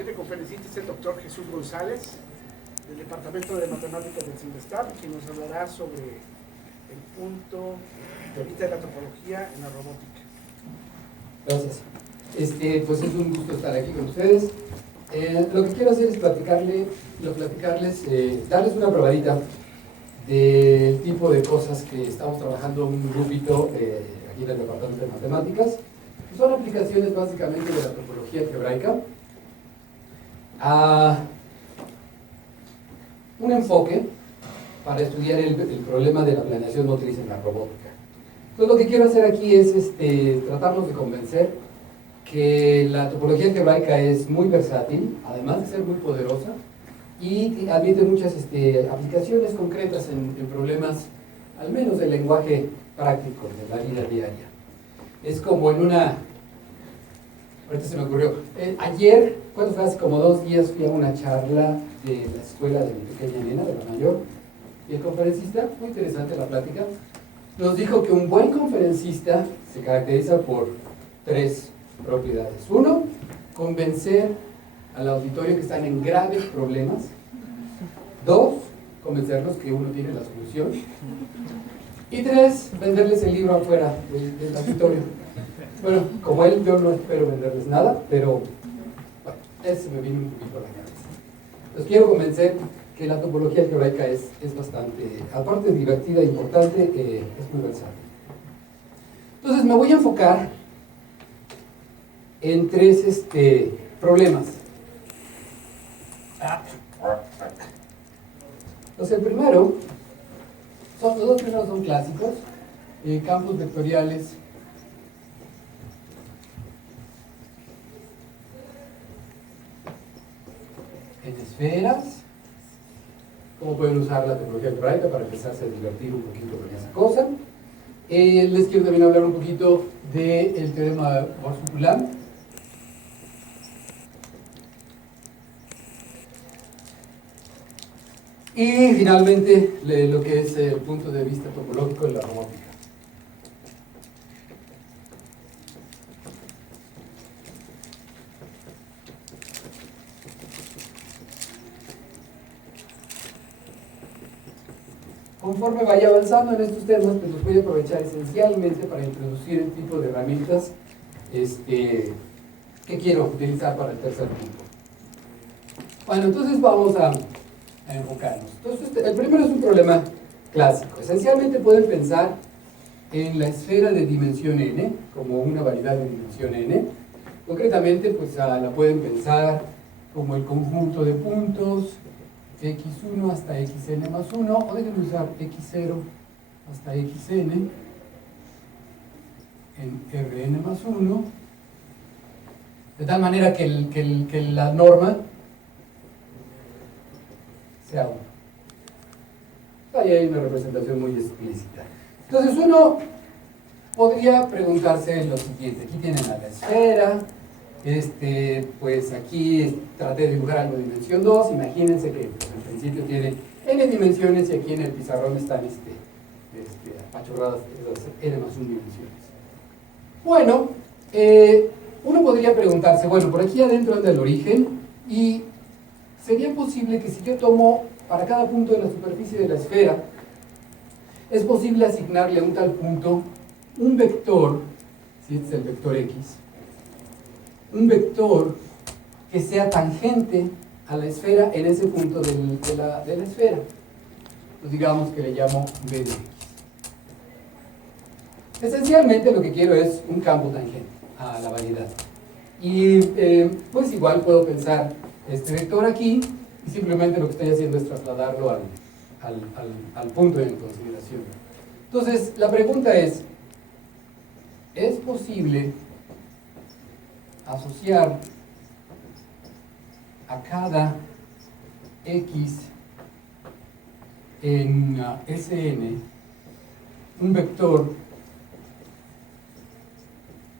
siguiente conferencista es el doctor Jesús González, del Departamento de Matemáticas del CINVESTAB, quien nos hablará sobre el punto de vista de la topología en la robótica. Gracias. Pues es un gusto estar aquí con ustedes. Lo que quiero hacer es darles una probadita del tipo de cosas que estamos trabajando un grupito aquí en el Departamento de Matemáticas. Son aplicaciones básicamente de la topología algebraica a un enfoque para estudiar el problema de la planeación motriz en la robótica. Entonces lo que quiero hacer aquí es tratarlos de convencer que la topología algebraica es muy versátil, además de ser muy poderosa, y admite muchas aplicaciones concretas en problemas, al menos del lenguaje práctico, de la vida diaria. Es como en una... Ahorita se me ocurrió. Ayer, ¿cuánto fue? Hace como 2 días fui a una charla de la escuela de mi pequeña nena, de la mayor, y el conferencista, muy interesante la plática, nos dijo que un buen conferencista se caracteriza por 3 propiedades. 1, convencer al auditorio que están en graves problemas. 2, convencerlos que uno tiene la solución. Y 3, venderles el libro afuera del auditorio. Bueno, como él, yo no espero venderles nada, pero bueno, eso me vino un poquito a la cabeza. Los quiero convencer que la topología algebraica es bastante, aparte de divertida e importante, es muy versátil. Entonces me voy a enfocar en 3 problemas. Entonces el primero, los 2 primeros son clásicos, campos vectoriales en esferas, cómo pueden usar la topología algebraica para empezarse a divertir un poquito con esa cosa. Les quiero también hablar un poquito del teorema de Borsuk-Ulam. Y finalmente lo que es el punto de vista topológico de la robótica. Conforme vaya avanzando en estos temas, pues los voy a aprovechar esencialmente para introducir el tipo de herramientas que quiero utilizar para el tercer punto. Bueno, entonces vamos a enfocarnos. Entonces, el primero es un problema clásico. Esencialmente pueden pensar en la esfera de dimensión n como una variedad de dimensión n. Concretamente, pues la pueden pensar como el conjunto de puntos x1 hasta xn más 1, o déjenme usar x0 hasta xn en Rn más 1, de tal manera que la norma sea 1. Ahí hay una representación muy explícita. Entonces uno podría preguntarse lo siguiente. Aquí tienen a la esfera, pues aquí traté de dibujar algo de dimensión 2. Imagínense que pues, en principio tiene n dimensiones y aquí en el pizarrón están apachurradas n más 1 dimensiones. Bueno, uno podría preguntarse, bueno, por aquí adentro anda el origen, y sería posible que si yo tomo para cada punto de la superficie de la esfera, es posible asignarle a un tal punto un vector, si este es el vector x, un vector que sea tangente a la esfera en ese punto de la esfera. Pues digamos que le llamo b de x. Esencialmente lo que quiero es un campo tangente a la variedad. Y pues igual puedo pensar este vector aquí, y simplemente lo que estoy haciendo es trasladarlo al punto en consideración. Entonces, la pregunta ¿es posible asociar a cada x en Sn un vector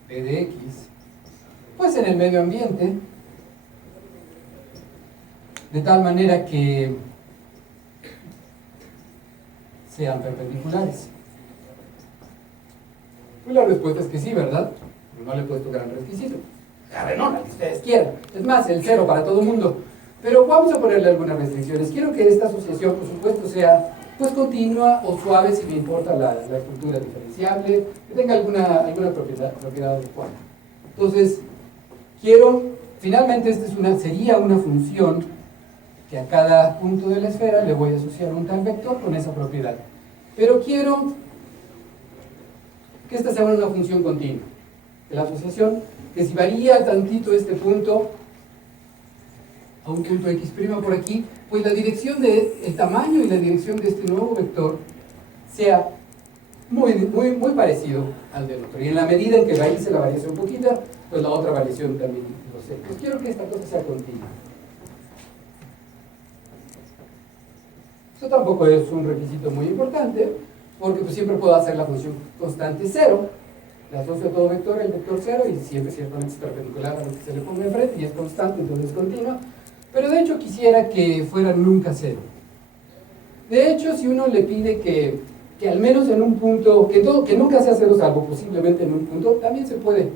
p de x, pues en el medio ambiente, de tal manera que sean perpendiculares? Pues la respuesta es que sí, ¿verdad? No le he puesto gran requisito. agarren la que ustedes quieran. Es más, el 0 para todo el mundo. Pero vamos a ponerle algunas restricciones. Quiero que esta asociación, por supuesto, sea pues continua o suave si me importa la estructura diferenciable, que tenga alguna propiedad adecuada. Entonces, finalmente sería una función que a cada punto de la esfera le voy a asociar un tal vector con esa propiedad. Pero quiero que esta sea una función continua. Que la asociación, que si varía tantito este punto a un punto x' por aquí, pues la dirección el tamaño y la dirección de este nuevo vector sea muy parecido al del otro. Y en la medida en que hice la variación poquita, pues la otra variación también lo sé. Pues quiero que esta cosa sea continua. Eso tampoco es un requisito muy importante, porque pues siempre puedo hacer la función constante 0. Le asocio a todo vector el vector 0 y siempre ciertamente es perpendicular a lo que se le ponga enfrente y es constante, entonces es continua. Pero de hecho quisiera que fuera nunca 0. De hecho, si uno le pide que al menos en un punto, que nunca sea 0 salvo posiblemente en un punto, también se puede.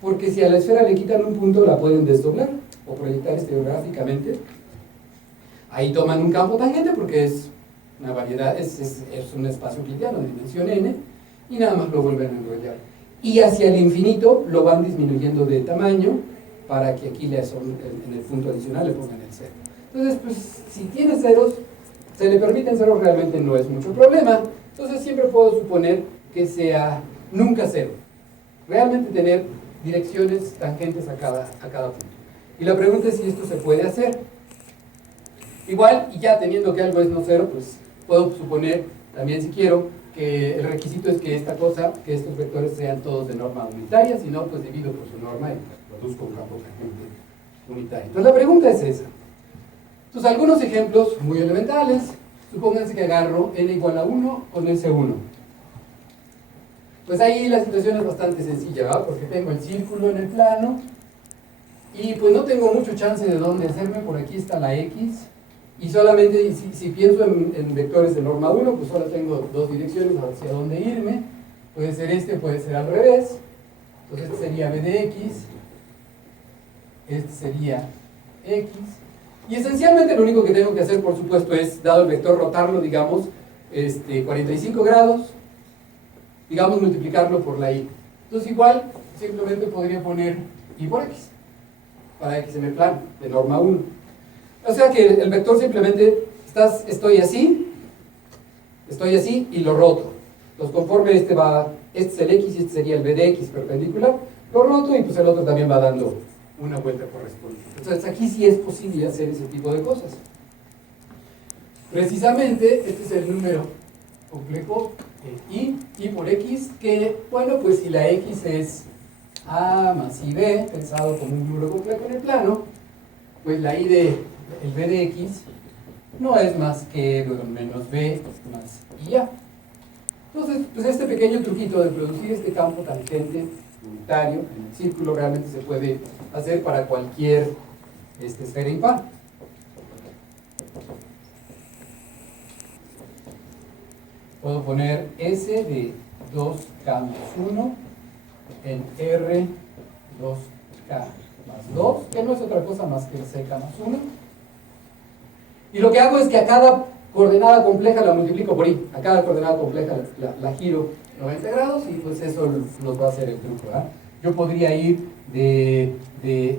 Porque si a la esfera le quitan un punto, la pueden desdoblar o proyectar estereográficamente. Ahí toman un campo tangente porque es una variedad, es un espacio euclidiano de dimensión n, y nada más lo vuelven a enrollar. Y hacia el infinito lo van disminuyendo de tamaño para que aquí en el punto adicional le pongan el 0. Entonces, pues, si tiene ceros, se le permiten ceros, realmente no es mucho problema. Entonces siempre puedo suponer que sea nunca 0. Realmente tener direcciones tangentes a cada punto. Y la pregunta es si esto se puede hacer. Igual, y ya teniendo que algo es no 0, pues puedo suponer también, si quiero, que el requisito es que estos vectores sean todos de norma unitaria. Si no, pues divido por su norma y produzco un campo tangente unitario. Entonces la pregunta es esa. Entonces, algunos ejemplos muy elementales. Supónganse que agarro n igual a 1 con S1. Pues ahí la situación es bastante sencilla, ¿verdad? Porque tengo el círculo en el plano y pues no tengo mucho chance de dónde hacerme. Por aquí está la x y solamente si pienso en vectores de norma 1, pues solo tengo dos direcciones hacia dónde irme. Puede ser puede ser al revés. Entonces este sería b de x, este sería x. Y esencialmente lo único que tengo que hacer, por supuesto, es, dado el vector, rotarlo, digamos, 45 grados, digamos, multiplicarlo por la y. Entonces igual, simplemente podría poner y por x, para x en el plano, de norma 1. O sea que el vector simplemente, estoy así, y lo roto. Entonces conforme este es el x y este sería el b de x perpendicular, lo roto y pues el otro también va dando una vuelta correspondiente. Entonces aquí sí es posible hacer ese tipo de cosas. Precisamente este es el número complejo y por x, que bueno, pues si la x es a más ib, pensado como un número complejo en el plano, pues la y el b de x no es más que menos b más y a. Entonces, pues este pequeño truquito de producir este campo tangente unitario en el círculo realmente se puede hacer para cualquier esfera impar. Puedo poner S de 2K más 1 en R 2K más 2, que no es otra cosa más que el CK más 1. Y lo que hago es que a cada coordenada compleja la multiplico por i. A cada coordenada compleja la giro 90 grados y pues eso nos va a hacer el truco, ¿verdad? Yo podría ir de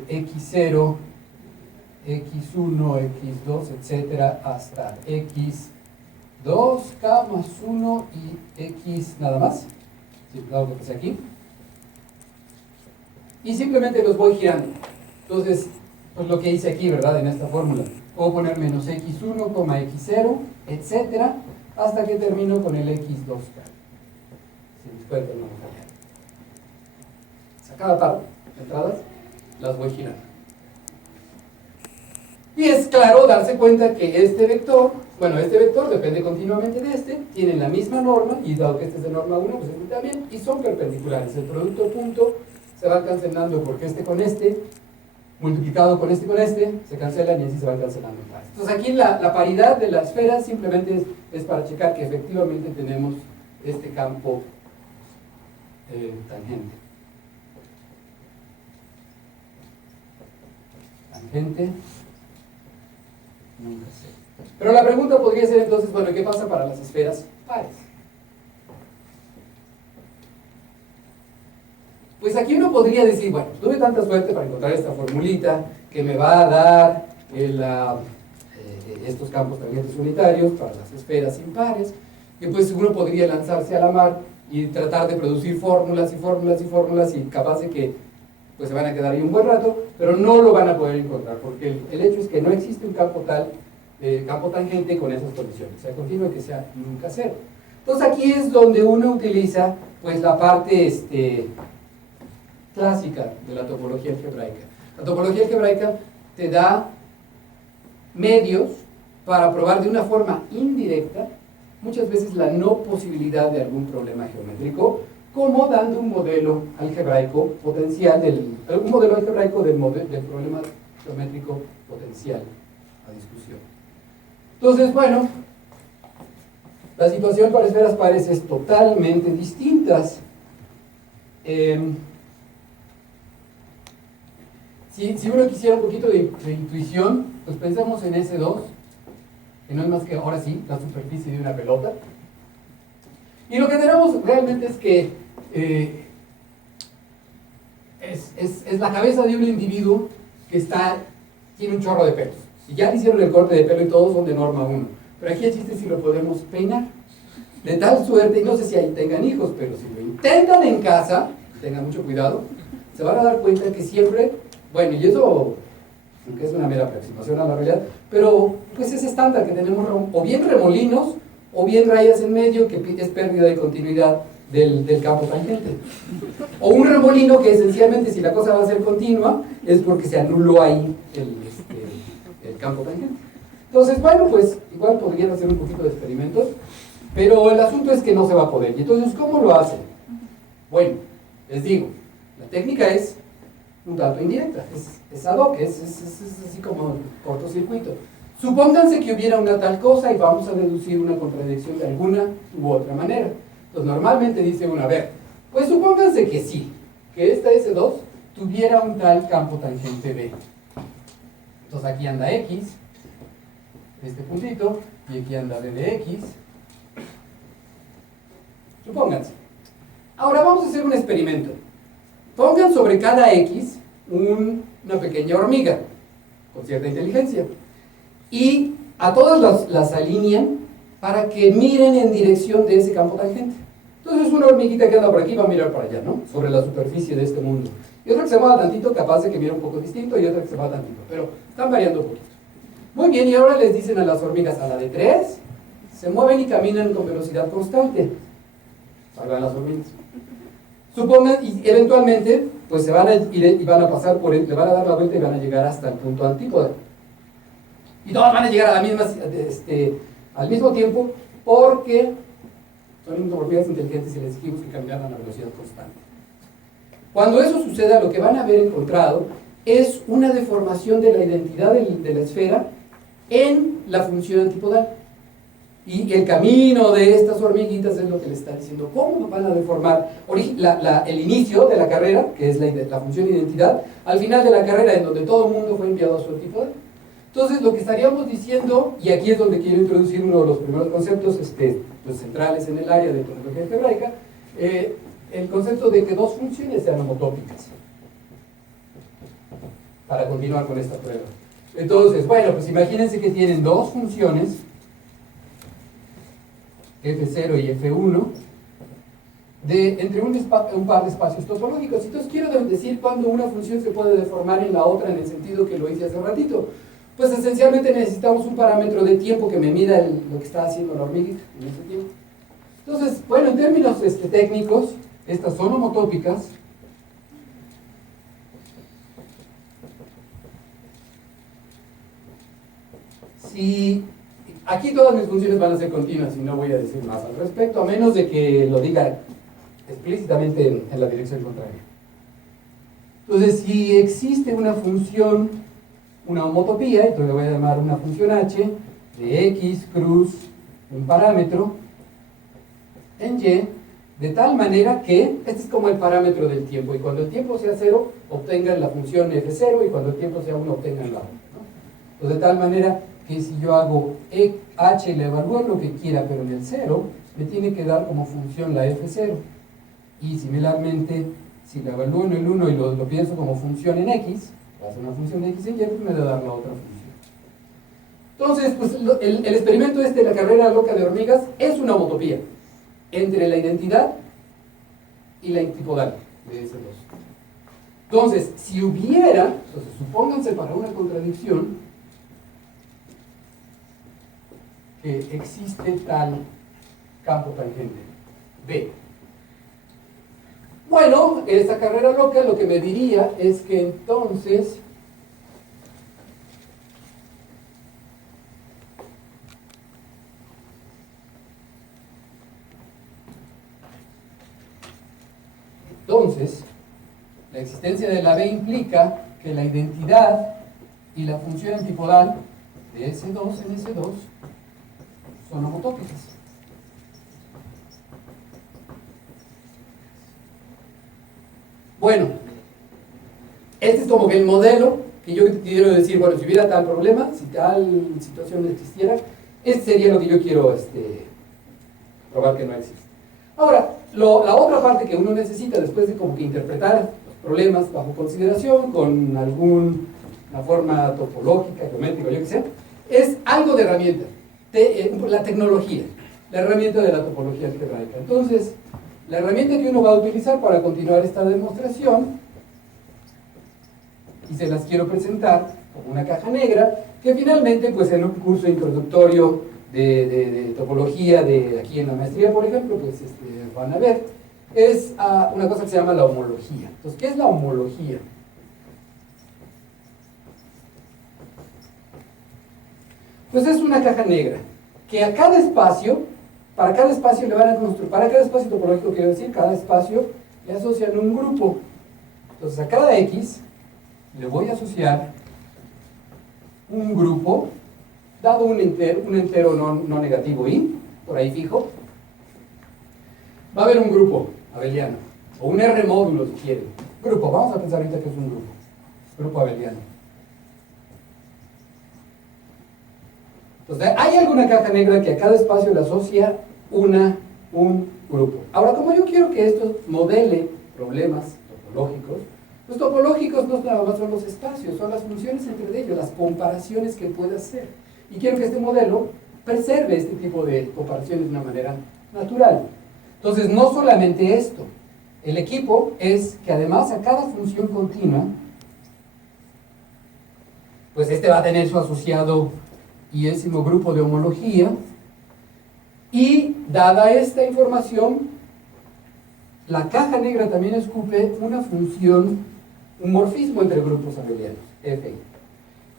x0, x1, x2, etcétera, hasta x2, k más 1 y x nada más. Si hago lo que sea aquí. Y simplemente los voy girando. Entonces, pues lo que hice aquí, ¿verdad? En esta fórmula. Puedo poner menos x1, x0, etcétera, hasta que termino con el x2k. Si mis cuentas no me fallan. A cada par de entradas las voy girando. Y es claro darse cuenta que este vector depende continuamente de tiene la misma norma, y dado que este es de norma 1, pues este también, y son perpendiculares. El producto punto se va cancelando porque con multiplicado con se cancelan y así se van cancelando en pares. Entonces aquí la paridad de la esfera simplemente es para checar que efectivamente tenemos este campo tangente. tangente nunca cero. Pero la pregunta podría ser entonces, bueno, ¿qué pasa para las esferas pares? Pues aquí uno podría decir, bueno, tuve tanta suerte para encontrar esta formulita que me va a dar estos campos tangentes unitarios para las esferas impares, que pues uno podría lanzarse a la mar y tratar de producir fórmulas y fórmulas y fórmulas y capaz de que pues se van a quedar ahí un buen rato, pero no lo van a poder encontrar, porque el hecho es que no existe un campo campo tangente con esas condiciones, sea continuo que sea nunca cero. Entonces aquí es donde uno utiliza pues la parte clásica de la topología algebraica. La topología algebraica te da medios para probar de una forma indirecta muchas veces la no posibilidad de algún problema geométrico, como dando un modelo algebraico potencial un modelo algebraico del problema geométrico potencial a discusión. Entonces, bueno, la situación para esferas pares es totalmente distinta. Si uno quisiera un poquito de intuición, pues pensemos en S2, que no es más que, ahora sí, la superficie de una pelota. Y lo que tenemos realmente es que es la cabeza de un individuo que tiene un chorro de pelos. Y ya le hicieron el corte de pelo y todos son de norma 1. Pero aquí el chiste es si lo podemos peinar. De tal suerte, y no sé si ahí tengan hijos, pero si lo intentan en casa, tengan mucho cuidado, se van a dar cuenta que siempre, bueno, y eso, aunque es una mera aproximación a la realidad, pero pues es estándar que tenemos o bien remolinos, o bien rayas en medio, que es pérdida de continuidad del campo tangente. O un remolino que esencialmente, si la cosa va a ser continua, es porque se anuló ahí el campo tangente. Entonces, bueno, pues igual podrían hacer un poquito de experimentos, pero el asunto es que no se va a poder. Y entonces, ¿cómo lo hacen? Bueno, les digo, la técnica es un tanto indirecta, es ad hoc, es así como cortocircuito. Supónganse que hubiera una tal cosa y vamos a deducir una contradicción de alguna u otra manera. Entonces, normalmente dice uno, a ver, pues supónganse que sí, que esta S2 tuviera un tal campo tangente B. Entonces aquí anda X, este puntito, y aquí anda B de X. Supónganse. Ahora vamos a hacer un experimento. Pongan sobre cada X una pequeña hormiga, con cierta inteligencia. Y a todas las alinean para que miren en dirección de ese campo tangente. Entonces una hormiguita que anda por aquí va a mirar para allá, ¿no? Sobre la superficie de este mundo. Y otra que se mueva tantito, capaz de que mire un poco distinto, y otra que se mueva tantito, pero están variando un poquito. Muy bien, y ahora les dicen a las hormigas, a la de 3, se mueven y caminan con velocidad constante. Salgan las hormigas. Supongan, y eventualmente, pues se van a ir y van a pasar por él, le van a dar la vuelta y van a llegar hasta el punto antípoda. Y todas van a llegar a la misma, al mismo tiempo, porque son hormigas inteligentes y les dijimos que caminaran a velocidad constante. Cuando eso suceda, lo que van a haber encontrado es una deformación de la identidad de la esfera en la función antipodal. Y el camino de estas hormiguitas es lo que le está diciendo cómo van a deformar el inicio de la carrera, que es la función identidad, al final de la carrera, en donde todo el mundo fue enviado a su antipodal. Entonces, lo que estaríamos diciendo, y aquí es donde quiero introducir uno de los primeros conceptos pues, centrales en el área de topología algebraica, el concepto de que dos funciones sean homotópicas, para continuar con esta prueba. Entonces, bueno, pues imagínense que tienen dos funciones, F0 y F1, entre un par de espacios topológicos. Entonces quiero decir cuando una función se puede deformar en la otra en el sentido que lo hice hace ratito. Pues esencialmente necesitamos un parámetro de tiempo que me mida lo que está haciendo la hormiguita en ese tiempo. Entonces, bueno, en términos técnicos, estas son homotópicas. Si aquí todas mis funciones van a ser continuas y no voy a decir más al respecto, a menos de que lo diga explícitamente en la dirección contraria. Entonces, si existe una función, una homotopía, entonces le voy a llamar una función h de x cruz un parámetro en y, de tal manera que este es como el parámetro del tiempo, y cuando el tiempo sea 0, obtengan la función f0, y cuando el tiempo sea 1, obtengan la 1, ¿no? Entonces, de tal manera que si yo hago h y la evalúo en lo que quiera, pero en el 0, me tiene que dar como función la f0. Y similarmente, si la evalúo en el 1 y lo pienso como función en x, va a ser una función de x en y, pues me va a dar la otra función. Entonces, pues el experimento de la carrera loca de hormigas es una homotopía entre la identidad y la antipodal de S2. Entonces, si hubiera, entonces supónganse para una contradicción que existe tal campo tangente B. Bueno, esta carrera loca lo que me diría es que entonces la existencia de la B implica que la identidad y la función antipodal de S2 en S2 son homotópicas. Bueno, este es como que el modelo que yo quiero decir, bueno, si hubiera tal problema, si tal situación existiera, este sería lo que yo quiero probar que no existe. Ahora, la otra parte que uno necesita después de como que interpretar los problemas bajo consideración con alguna forma topológica, geométrica, yo qué sé, es algo de herramienta, la tecnología, la herramienta de la topología algebraica. Entonces, la herramienta que uno va a utilizar para continuar esta demostración, y se las quiero presentar como una caja negra, que finalmente, pues en un curso introductorio de topología de aquí en la maestría, por ejemplo, pues van a ver, es una cosa que se llama la homología. Entonces, ¿qué es la homología? Pues es una caja negra que a cada espacio, para cada espacio le van a construir, para cada espacio topológico, quiero decir, cada espacio le asocian un grupo. Entonces, a cada X le voy a asociar un grupo, dado un entero no negativo y, por ahí fijo, va a haber un grupo abeliano, o un R módulo si quieren. Grupo, vamos a pensar ahorita que es un grupo abeliano. Entonces, hay alguna caja negra que a cada espacio le asocia un grupo. Ahora, como yo quiero que esto modele problemas topológicos, los topológicos no nada más son los espacios, son las funciones entre ellos, las comparaciones que puede hacer. Y quiero que este modelo preserve este tipo de comparaciones de una manera natural. Entonces, no solamente esto, el equipo es que además a cada función continua, pues va a tener su asociado y ésimo grupo de homología, y dada esta información, la caja negra también escupe una función, un morfismo entre grupos abelianos, Fi.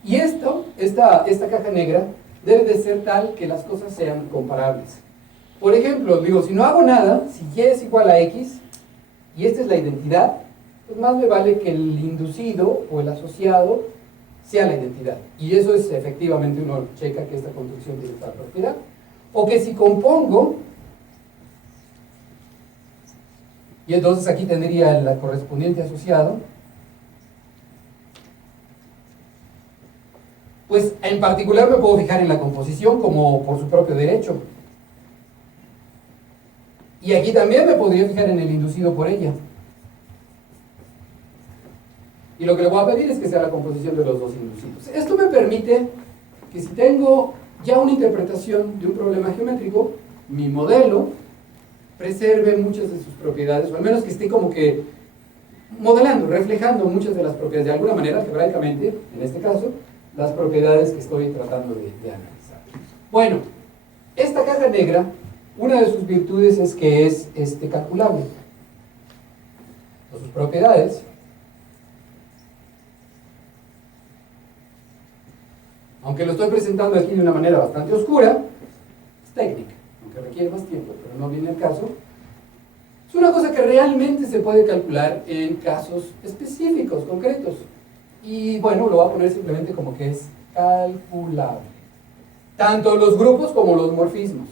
Y esta caja negra debe de ser tal que las cosas sean comparables. Por ejemplo, digo, si no hago nada, si y es igual a x, y esta es la identidad, pues más me vale que el inducido o el asociado sea la identidad. Y eso es efectivamente, uno checa que esta construcción tiene tal propiedad. O que si compongo, y entonces aquí tendría el correspondiente asociado, pues en particular me puedo fijar en la composición como por su propio derecho. Y aquí también me podría fijar en el inducido por ella. Y lo que le voy a pedir es que sea la composición de los dos inducidos. Esto me permite que si tengo ya una interpretación de un problema geométrico, mi modelo preserve muchas de sus propiedades, o al menos que esté como que modelando, reflejando muchas de las propiedades, de alguna manera, algebraicamente, en este caso, las propiedades que estoy tratando de analizar. Bueno, esta caja negra, una de sus virtudes es que es calculable. Sus propiedades, aunque lo estoy presentando aquí de una manera bastante oscura, es técnica, aunque requiere más tiempo, pero no viene el caso. Es una cosa que realmente se puede calcular en casos específicos, concretos. Y bueno, lo voy a poner simplemente como que es calculable. Tanto los grupos como los morfismos.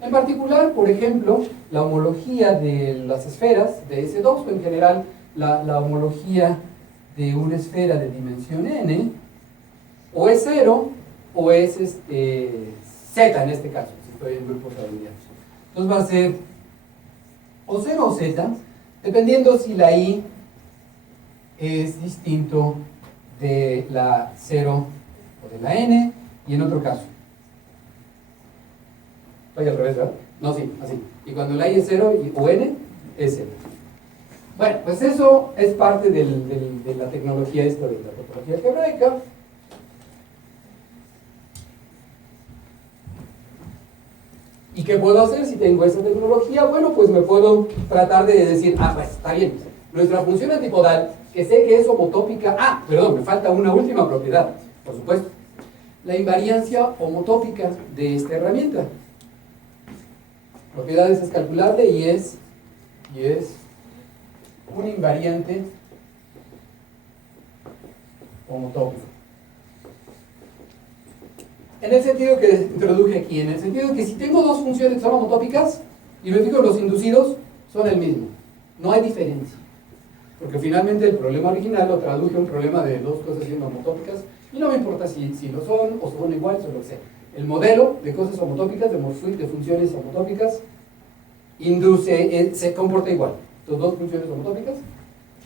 En particular, por ejemplo, la homología de las esferas de S2, o en general la homología de una esfera de dimensión n, o es 0 o es z en este caso, si estoy en grupos abelianos. Entonces va a ser o 0 o z, dependiendo si la i es distinto de la 0 o de la n, y en otro caso. Estoy al revés, ¿verdad? No, sí, así. Y cuando la i es 0 o n, es 0. Bueno, pues eso es parte de la tecnología esta de la topología algebraica. ¿Y qué puedo hacer si tengo esa tecnología? Bueno, pues me puedo tratar de decir, pues está bien, nuestra función antipodal, que sé que es homotópica, perdón, me falta una última propiedad, por supuesto, la invariancia homotópica de esta herramienta. Propiedades es calculable y es un invariante homotópico. En el sentido que introduje aquí, en el sentido de que si tengo dos funciones que son homotópicas, y me fijo en los inducidos, son el mismo. No hay diferencia. Porque finalmente el problema original lo traduje a un problema de dos cosas siendo homotópicas, y no me importa si lo son, o son iguales, o lo que sea. El modelo de cosas homotópicas, de funciones homotópicas, se comporta igual. Entonces, dos funciones homotópicas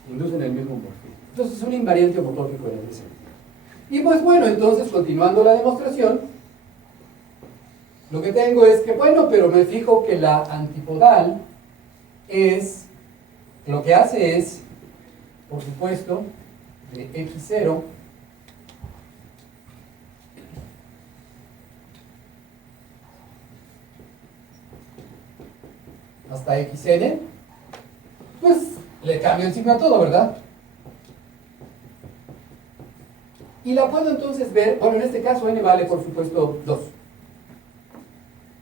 inducen el mismo morfismo. Entonces, es un invariante homotópico en ese sentido. Y pues bueno, entonces, continuando la demostración, lo que tengo es que, bueno, pero me fijo que la antipodal lo que hace es, por supuesto, de x0 hasta xn, pues le cambio el signo a todo, ¿verdad? Y la puedo entonces ver, bueno, en este caso n vale por supuesto 2.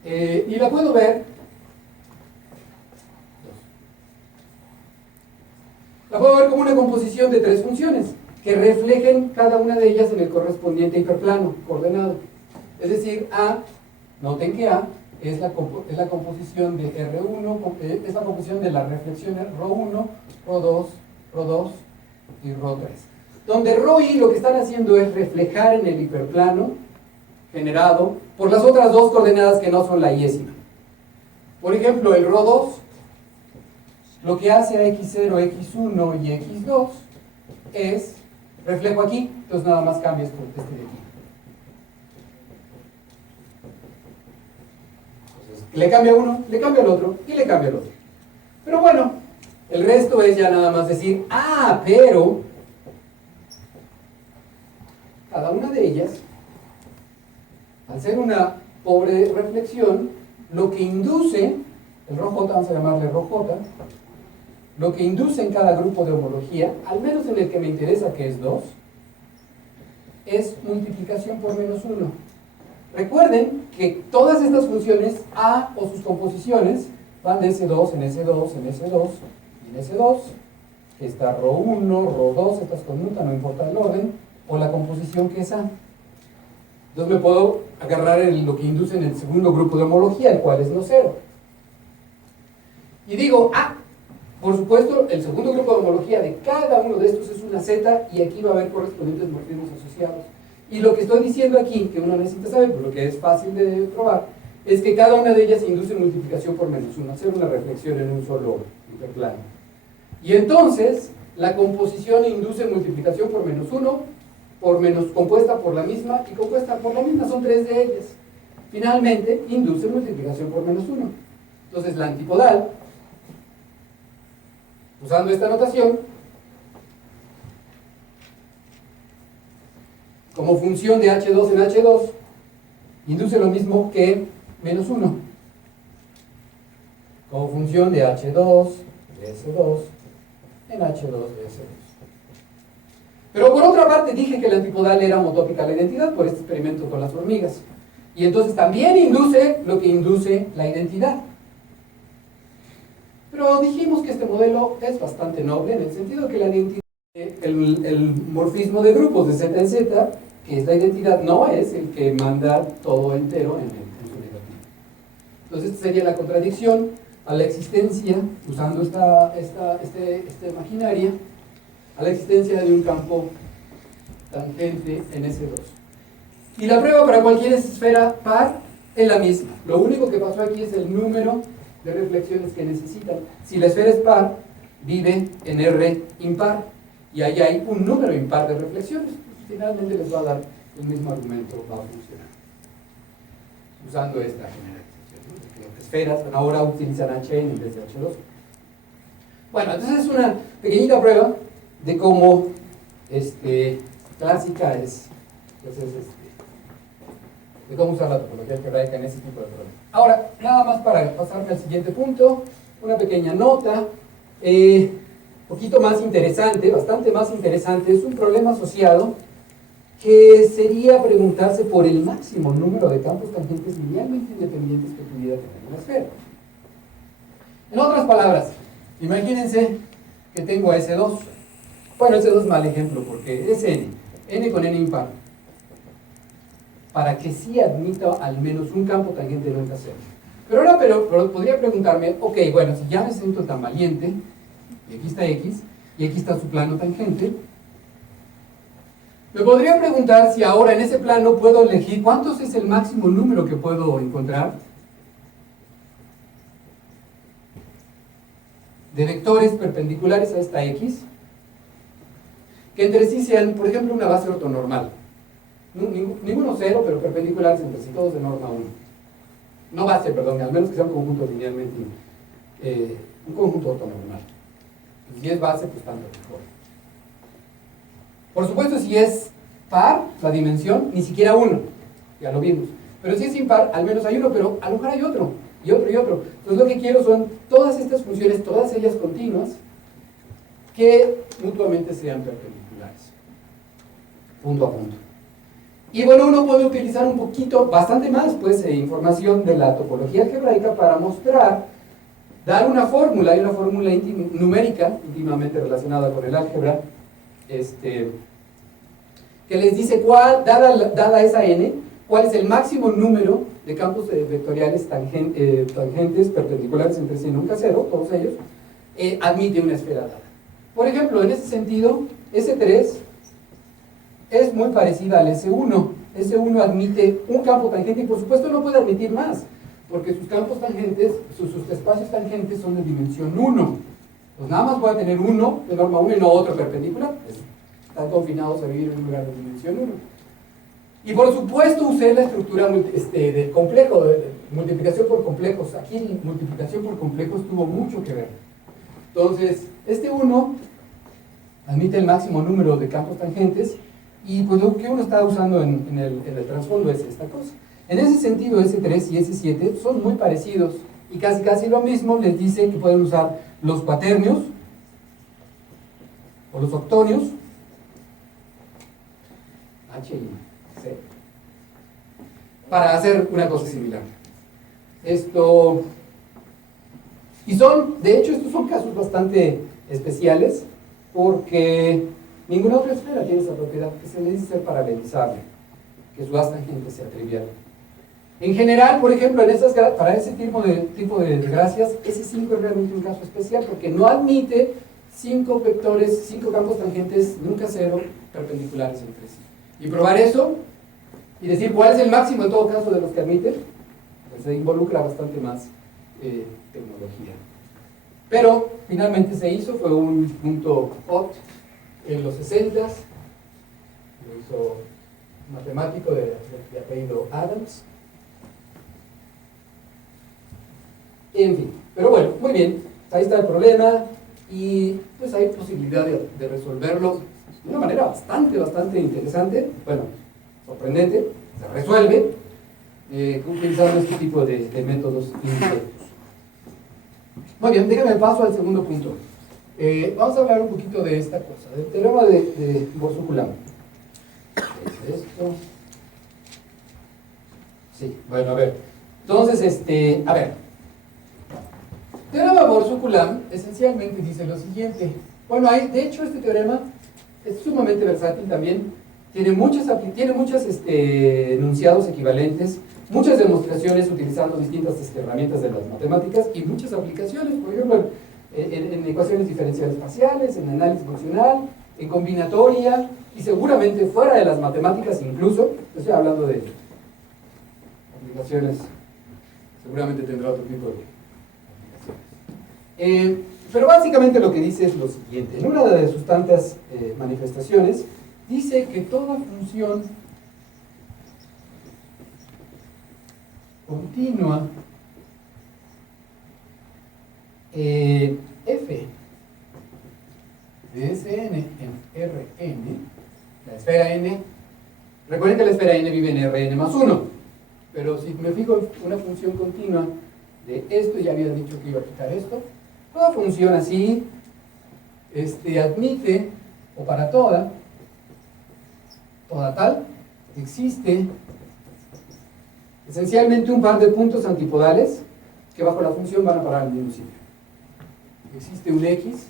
Y la puedo ver, la puedo ver como una composición de tres funciones que reflejen cada una de ellas en el correspondiente hiperplano coordenado. Es decir, A, noten que A es la composición de R1, es la composición de las reflexiones ρ1, ρ2, ρ2 y ρ3. Donde ρ y lo que están haciendo es reflejar en el hiperplano generado por las otras dos coordenadas que no son la iésima. Por ejemplo, el ρ2 lo que hace a x0, x1 y x2 es reflejo aquí, entonces nada más cambia esto de aquí. Entonces, le cambia uno, le cambia el otro y le cambia el otro. Pero bueno, el resto es ya nada más decir, pero cada una de ellas, al ser una pobre reflexión, lo que induce, el ρj, vamos a llamarle ρj, lo que induce en cada grupo de homología, al menos en el que me interesa, que es 2, es multiplicación por menos 1. Recuerden que todas estas funciones A o sus composiciones van de S2 en S2 en S2 y en S2, que está ρ1, ρ2, estas conmutan, no importa el orden, o la composición que es A. Entonces me puedo agarrar lo que induce en el segundo grupo de homología, el cual es no cero. Y digo, por supuesto, el segundo grupo de homología de cada uno de estos es una Z, y aquí va a haber correspondientes morfismos asociados. Y lo que estoy diciendo aquí, que uno necesita saber, por lo que es fácil de probar, es que cada una de ellas induce multiplicación por menos 1, hacer una reflexión en un solo hiperplano. Y entonces, la composición induce multiplicación por menos 1, compuesta por la misma y compuesta por la misma, son tres de ellas. Finalmente, induce multiplicación por menos 1. Entonces, la antipodal, usando esta notación, como función de H2 en H2, induce lo mismo que menos 1. Como función de H2 de S2 en H2 de S2. Pero por otra parte dije que la antipodal era homotópica a la identidad por este experimento con las hormigas. Y entonces también induce lo que induce la identidad. Pero dijimos que este modelo es bastante noble en el sentido que la identidad, el morfismo de grupos de Z en Z, que es la identidad, no es el que manda todo entero en su negativo. Entonces, esta sería la contradicción a la existencia, usando esta imaginaria, a la existencia de un campo tangente en S2. Y la prueba para cualquier esfera par es la misma. Lo único que pasó aquí es el número de reflexiones que necesitan. Si la esfera es par, vive en R impar. Y ahí hay un número impar de reflexiones. Pues finalmente les va a dar el mismo argumento, va a funcionar. Usando esta generalización, ¿no? Las esferas ahora utilizan HN en vez de H2. Bueno, entonces es una pequeñita prueba de cómo clásica es, de cómo usar la topología algebraica en ese tipo de problemas. Ahora, nada más para pasarme al siguiente punto, una pequeña nota, poquito más interesante, bastante más interesante, es un problema asociado que sería preguntarse por el máximo número de campos tangentes linealmente independientes que pudiera tener una esfera. En otras palabras, imagínense que tengo a S2. Bueno, S2 es mal ejemplo porque es N con N impar. Para que sí admita al menos un campo tangente nunca cero. Pero ahora podría preguntarme, ok, bueno, si ya me siento tan valiente, y aquí está X, y aquí está su plano tangente, me podría preguntar si ahora en ese plano puedo elegir cuántos es el máximo número que puedo encontrar de vectores perpendiculares a esta X, que entre sí sean, por ejemplo, una base ortonormal. Ninguno cero, pero perpendiculares entre sí, todos de norma 1. No base, perdón, al menos que sea un conjunto linealmente, un conjunto ortonormal. Si es base, pues tanto mejor. Por supuesto, si es par, la dimensión, ni siquiera uno, ya lo vimos. Pero si es impar, al menos hay uno, pero a lo mejor hay otro, y otro, y otro. Entonces lo que quiero son todas estas funciones, todas ellas continuas, que mutuamente sean perpendiculares. Punto a punto. Y bueno, uno puede utilizar un poquito, bastante más, pues, información de la topología algebraica para mostrar, dar una fórmula, hay una fórmula numérica íntimamente relacionada con el álgebra, que les dice cuál, dada esa n, cuál es el máximo número de campos vectoriales tangentes perpendiculares entre sí, nunca cero, todos ellos, admite una esfera dada. Por ejemplo, en ese sentido, S3 es muy parecida al S1. S1 admite un campo tangente y por supuesto no puede admitir más, porque sus campos tangentes, sus espacios tangentes son de dimensión 1. Pues nada más voy a tener uno de norma 1 y no otro perpendicular. Están confinados a vivir en un lugar de dimensión 1. Y por supuesto usé la estructura de complejo, de multiplicación por complejos. Aquí multiplicación por complejos tuvo mucho que ver. Entonces, este 1 admite el máximo número de campos tangentes y pues lo que uno está usando en el trasfondo es esta cosa. En ese sentido, S3 y S7 son muy parecidos y casi lo mismo. Les dice que pueden usar los cuaternios o los octonios, H y C, para hacer una cosa similar. Y de hecho, estos son casos bastante especiales porque ninguna otra esfera tiene esa propiedad, que se le dice ser paralelizable, que su haz tangente sea trivial. En general, por ejemplo, para ese tipo de desgracias, S5 es realmente un caso especial porque no admite 5 vectores, 5 campos tangentes nunca cero perpendiculares entre sí. Y probar eso y decir cuál es el máximo en todo caso de los que admiten, pues se involucra bastante más tecnología. Pero finalmente se hizo, fue un punto hot en los 60s, lo hizo un matemático de apellido Adams. En fin, pero bueno, muy bien, ahí está el problema y pues hay posibilidad de resolverlo de una manera bastante interesante, bueno, sorprendente, se resuelve utilizando este tipo de métodos indirectos. Muy bien, déjame paso al segundo punto. Vamos a hablar un poquito de esta cosa, del teorema de Borsuk-Ulam. ¿Es esto? Sí, bueno, a ver. Entonces, a ver. El teorema de Borsuk-Ulam esencialmente dice lo siguiente. Bueno, de hecho, este teorema es sumamente versátil también. Tiene muchos enunciados equivalentes. muchas demostraciones utilizando distintas herramientas de las matemáticas y muchas aplicaciones, por ejemplo, en ecuaciones diferenciales parciales, en análisis funcional, en combinatoria y seguramente fuera de las matemáticas incluso. Estoy hablando de aplicaciones, seguramente tendrá otro tipo de aplicaciones. Pero básicamente lo que dice es lo siguiente: en una de sus tantas manifestaciones dice que toda función continua f de Sn en Rn, la esfera n, recuerden que la esfera n vive en Rn más 1, pero si me fijo en una función continua de esto, ya había dicho que iba a quitar esto, toda función así admite, o para toda tal, existe esencialmente un par de puntos antipodales que bajo la función van a parar al mismo sitio. Existe un x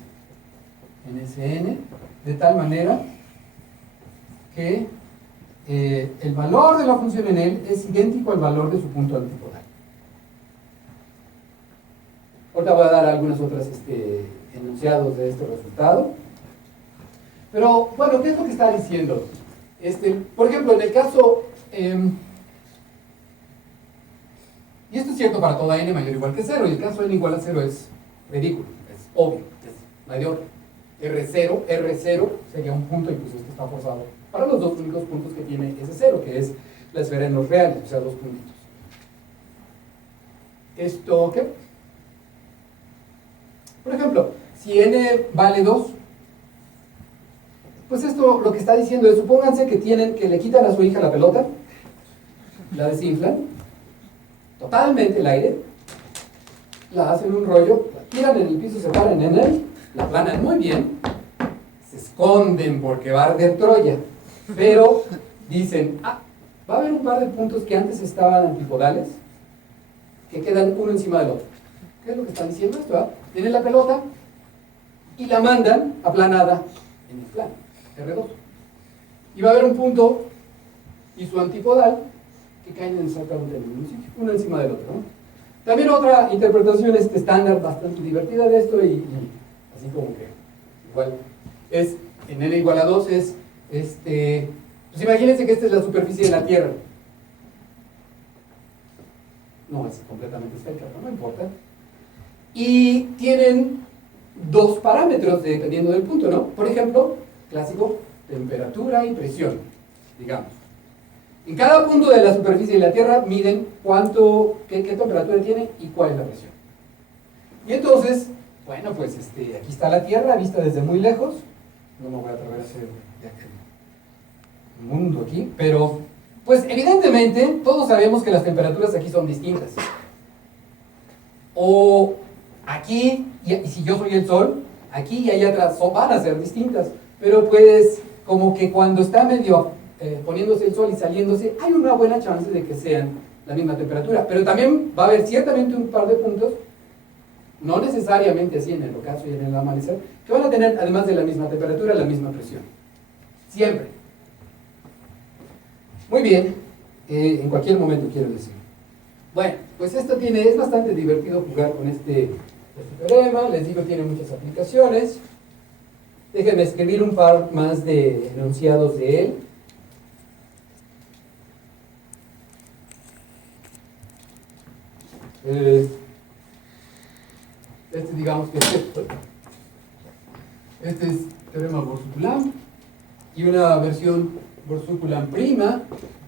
en Sn de tal manera que el valor de la función en él es idéntico al valor de su punto antipodal. Ahorita voy a dar algunos otros enunciados de este resultado. Pero bueno, ¿qué es lo que está diciendo? Por ejemplo, en el caso, y esto es cierto para toda n mayor o igual que 0, y el caso n igual a 0 es ridículo, es obvio, no hay de otro. R0 sería un punto, y pues esto está forzado para los dos únicos puntos que tiene ese 0, que es la esfera en los reales, o sea, dos puntitos. ¿Esto qué? Por ejemplo, si n vale 2, pues esto lo que está diciendo es, supónganse que le quitan a su hija la pelota, la desinflan totalmente el aire, la hacen un rollo, la tiran en el piso, se paran en él, la planan muy bien, se esconden porque va a arder Troya, pero dicen, va a haber un par de puntos que antes estaban antipodales, que quedan uno encima del otro. ¿Qué es lo que están diciendo esto? Tienen la pelota y la mandan aplanada en el plano, R2. Y va a haber un punto y su antipodal que caen exactamente en el mismo sitio, uno encima del otro, ¿no? También otra interpretación estándar bastante divertida de esto y así como que igual es en n igual a 2 es pues imagínense que esta es la superficie de la Tierra. No es completamente esférica, no importa. Y tienen dos parámetros dependiendo del punto, ¿no? Por ejemplo, clásico, temperatura y presión, digamos. En cada punto de la superficie de la Tierra miden qué temperatura tiene y cuál es la presión. Y entonces, bueno, pues aquí está la Tierra vista desde muy lejos. No me voy a atrever a hacer un mundo aquí, pero pues evidentemente todos sabemos que las temperaturas aquí son distintas. O aquí, y si yo soy el Sol, aquí y allá atrás van a ser distintas, pero pues como que cuando está medio poniéndose el sol y saliéndose, hay una buena chance de que sean la misma temperatura, pero también va a haber ciertamente un par de puntos, no necesariamente así en el ocaso y en el amanecer, que van a tener además de la misma temperatura, la misma presión, siempre. Muy bien, en cualquier momento quiero decir. Bueno, pues esto es bastante divertido jugar con este teorema, les digo, tiene muchas aplicaciones. Déjenme escribir un par más de enunciados de él. Digamos que este es teorema Borsuk-Ulam y una versión Borsuk-Ulam prima.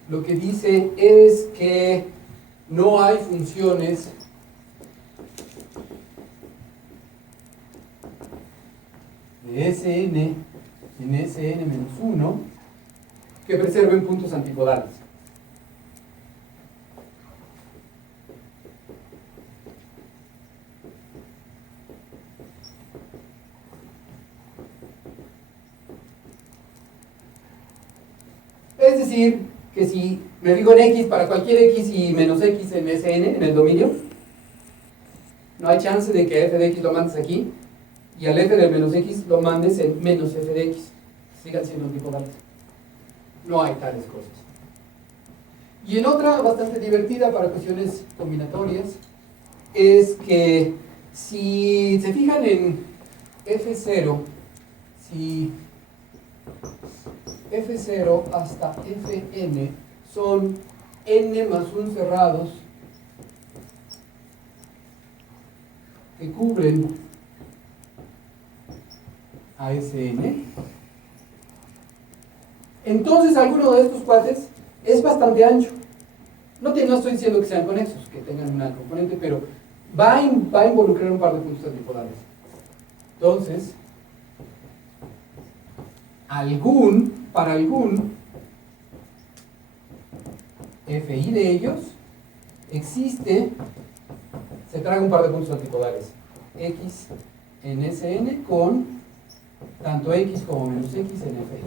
Lo que dice es que no hay funciones de Sn en Sn-1 que preserven puntos antipodales. Es decir, que si me fijo en x para cualquier x y menos x en Sn, en el dominio, no hay chance de que f de x lo mandes aquí y al f del menos x lo mandes en menos f de x. Sigan siendo antipodales. No hay tales cosas. Y en otra bastante divertida para cuestiones combinatorias es que si se fijan en F0, si F0 hasta Fn son n más 1 cerrados que cubren a Sn, entonces alguno de estos cuates es bastante ancho. No estoy diciendo que sean conexos, que tengan una componente, pero va a involucrar un par de puntos antipolares. Entonces, para algún Fi de ellos, se traga un par de puntos antipolares. X en Sn con tanto X como menos X en Fi.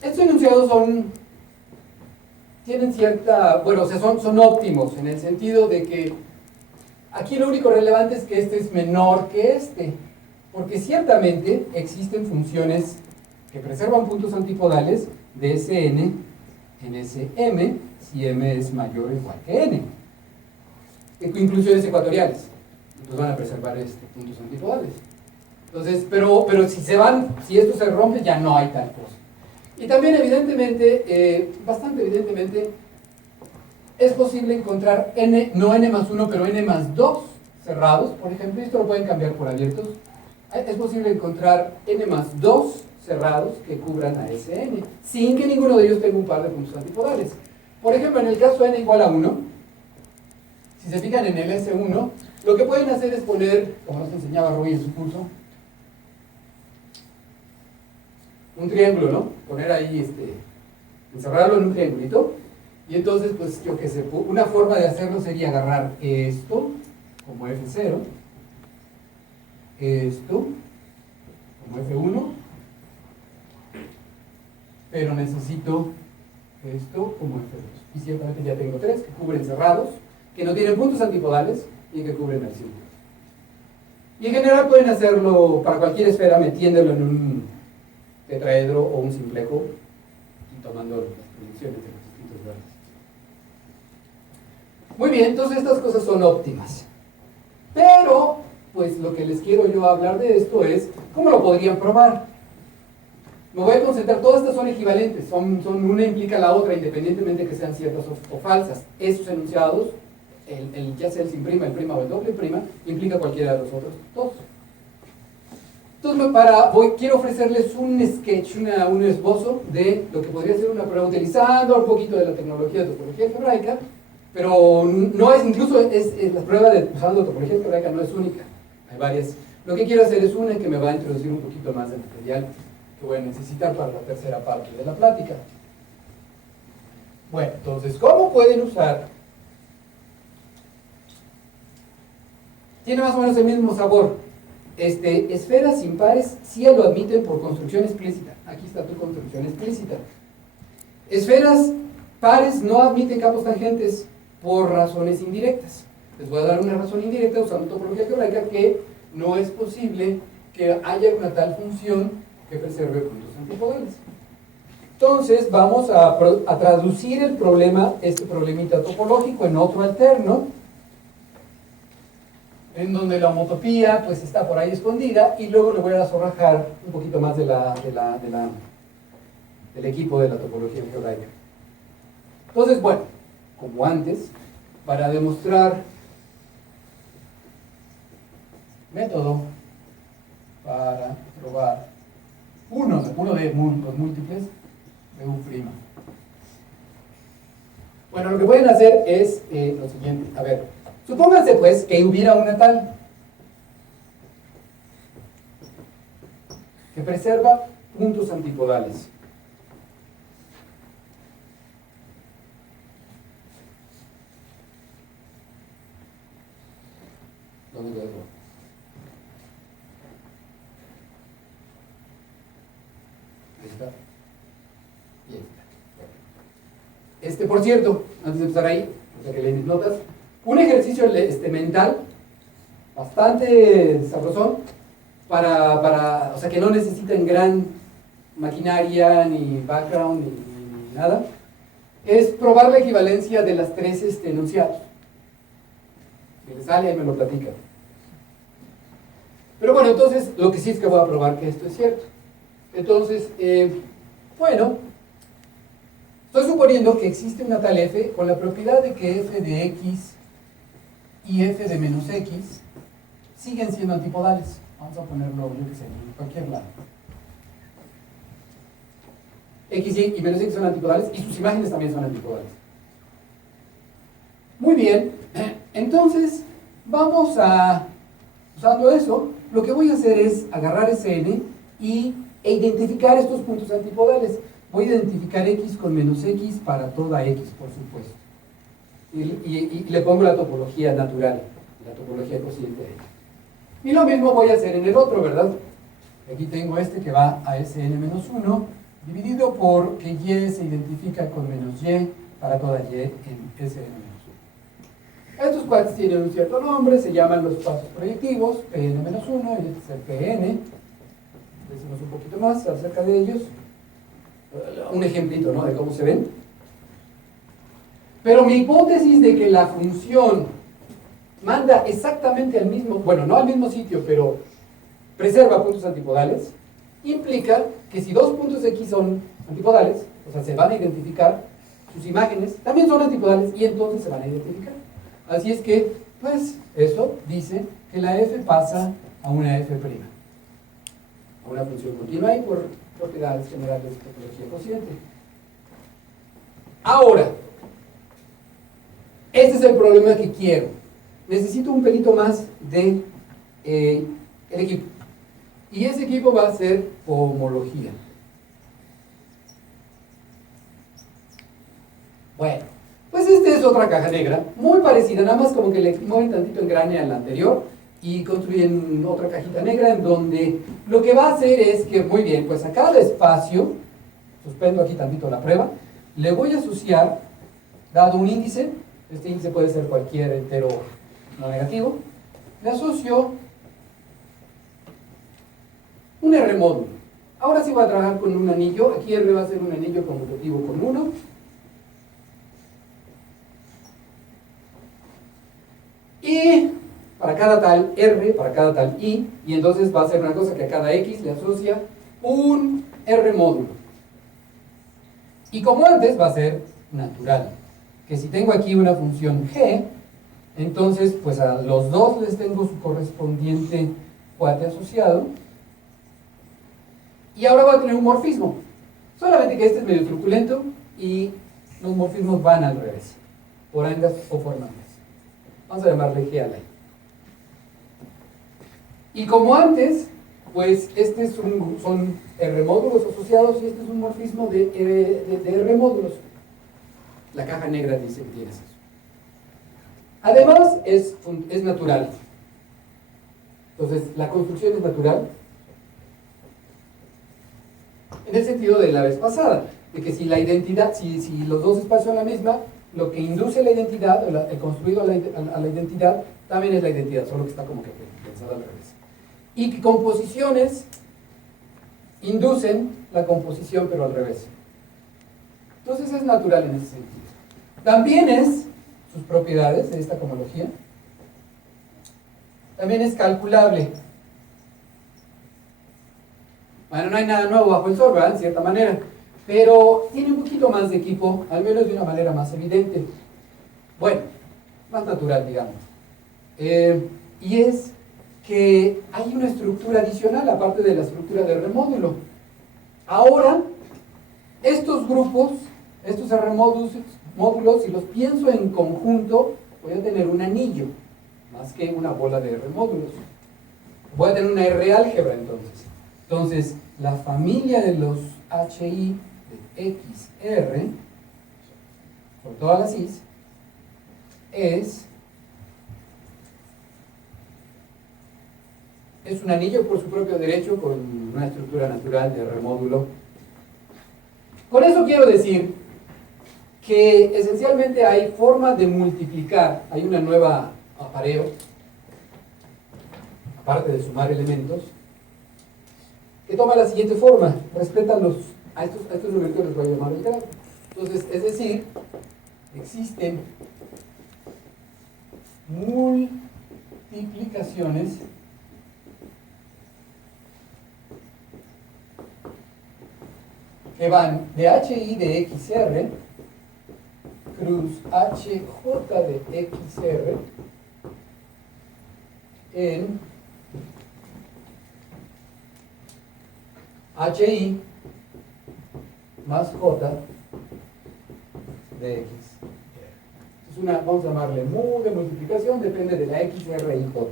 Estos enunciados tienen cierta, bueno, o sea, son óptimos en el sentido de que aquí lo único relevante es que este es menor que este, porque ciertamente existen funciones que preservan puntos antipodales de Sn en Sm si m es mayor o igual que n, inclusiones ecuatoriales, entonces van a preservar puntos antipodales. Entonces, pero si esto se rompe, ya no hay tal cosa. Y también evidentemente, bastante evidentemente, es posible encontrar no n más 1, pero n más 2 cerrados, por ejemplo, y esto lo pueden cambiar por abiertos. Es posible encontrar n más 2 cerrados que cubran a Sn, sin que ninguno de ellos tenga un par de puntos antipodales. Por ejemplo, en el caso n igual a 1, si se fijan en el S1, lo que pueden hacer es poner, como nos enseñaba Rui en su curso, un triángulo, ¿no? Poner ahí, encerrarlo en un triangulito. Y entonces, pues, yo qué sé, una forma de hacerlo sería agarrar esto como F0, esto como F1, pero necesito esto como F2. Y ciertamente ya tengo tres que cubren cerrados, que no tienen puntos antipodales y que cubren el círculo. Y en general pueden hacerlo para cualquier esfera metiéndolo en un tetraedro o un simplejo y tomando las predicciones de los distintos vértices. Muy bien, entonces estas cosas son óptimas. Pero, pues lo que les quiero yo hablar de esto es cómo lo podrían probar. Me voy a concentrar, todas estas son equivalentes, una implica la otra independientemente de que sean ciertas o falsas. Esos enunciados, ya sea el sin prima, el prima o el doble prima, implica cualquiera de los otros dos. Entonces, quiero ofrecerles un sketch, un esbozo de lo que podría ser una prueba utilizando un poquito de la tecnología de topología algebraica, pero no es, incluso la prueba usando topología algebraica no es única, hay varias. Lo que quiero hacer es una que me va a introducir un poquito más de material que voy a necesitar para la tercera parte de la plática. Bueno, entonces, ¿cómo pueden usar? Tiene más o menos el mismo sabor. Esferas impares sí lo admiten por construcción explícita. Aquí está tu construcción explícita. Esferas pares no admiten campos tangentes por razones indirectas. Les voy a dar una razón indirecta usando topología algebraica, que no es posible que haya una tal función que preserve puntos antipodales. Entonces vamos a traducir el problema, este problemita topológico, en otro alterno, en donde la homotopía pues está por ahí escondida, y luego le voy a zorrajar un poquito más del equipo de la topología algebraica. Entonces, bueno, como antes, para demostrar método para probar uno de los múltiples de U'. Bueno, lo que pueden hacer es lo siguiente. A ver, supónganse pues que hubiera una tal que preserva puntos antipodales. ¿Dónde lo dejo? Ahí está. Y ahí está. Por cierto, antes de empezar ahí, o sea que leen mis notas, un ejercicio mental bastante sabrosón o sea que no necesitan gran maquinaria, ni background, ni nada, es probar la equivalencia de las tres enunciados. Si le sale, ahí me lo platica. Pero bueno, entonces, lo que sí es que voy a probar que esto es cierto. Entonces, bueno, estoy suponiendo que existe una tal f con la propiedad de que f de x y f de menos x siguen siendo antipodales. Vamos a ponerlo, yo que sé, en cualquier lado. X y menos x son antipodales y sus imágenes también son antipodales. Muy bien, entonces vamos a, usando eso, lo que voy a hacer es agarrar Sn e identificar estos puntos antipodales. Voy a identificar x con menos x para toda x, por supuesto. Y le pongo la topología natural, la topología cociente de x. Y lo mismo voy a hacer en el otro, ¿verdad? Aquí tengo este que va a Sn-1, dividido por que y se identifica con menos y para toda y en Sn-1. Estos cuates tienen un cierto nombre, se llaman los pasos proyectivos, Pn-1, y este es el Pn. Decimos un poquito más acerca de ellos. Un ejemplito, ¿no?, de cómo se ven. Pero mi hipótesis de que la función manda exactamente al mismo, bueno, no al mismo sitio, pero preserva puntos antipodales, implica que si dos puntos X son antipodales, o sea, se van a identificar, sus imágenes también son antipodales y entonces se van a identificar. Así es que, pues, eso dice que la f pasa a una f', a una función continua y por propiedades generales de topología cociente. Ahora, este es el problema que quiero. Necesito un pelito más de el equipo. Y ese equipo va a ser homología. Bueno, pues esta es otra caja negra, muy parecida, nada más como que le mueven tantito engrane a la anterior y construyen otra cajita negra en donde lo que va a hacer es que, muy bien, pues a cada espacio, suspendo aquí tantito la prueba, le voy a asociar, dado un índice, este índice puede ser cualquier entero no negativo, le asocio un R módulo. Ahora sí voy a trabajar con un anillo, aquí R va a ser un anillo conmutativo con 1. Y para cada tal R, para cada tal I, y entonces va a ser una cosa que a cada X le asocia un R módulo. Y como antes va a ser natural, que si tengo aquí una función G, entonces pues a los dos les tengo su correspondiente cuate asociado, y ahora voy a tener un morfismo, solamente que este es medio truculento y los morfismos van al revés, por angas o por mangas. Vamos a llamarle G a la I. Y como antes, pues este son R módulos asociados y este es un morfismo de R módulos. La caja negra dice que tienes eso. Además, es natural. Entonces, la construcción es natural en el sentido de la vez pasada, de que si la identidad, si los dos espacios son la misma, lo que induce la identidad, el construido a la identidad, también es la identidad, solo que está como que pensado al revés. Y que composiciones inducen la composición, pero al revés. Entonces es natural en ese sentido. También es, sus propiedades de esta homología, también es calculable. Bueno, no hay nada nuevo bajo el sol, ¿verdad? En cierta manera. Pero tiene un poquito más de equipo, al menos de una manera más evidente. Bueno, más natural, digamos. Y es que hay una estructura adicional, aparte de la estructura de R módulo. Ahora, estos grupos, estos R módulos, si los pienso en conjunto, voy a tener un anillo, más que una bola de R módulos. Voy a tener una R álgebra, entonces. Entonces, la familia de los HI de XR, por todas las I's, es un anillo por su propio derecho con una estructura natural de R módulo. Con eso quiero decir que esencialmente hay forma de multiplicar, hay una nueva apareo, aparte de sumar elementos, que toma la siguiente forma. Respetan a estos numeritos les voy a llamar el grado. Entonces, es decir, existen multiplicaciones que van de HI de XR cruz HJ de XR en HI más J de X. Es una, vamos a llamarle mu de multiplicación, depende de la X, R y J.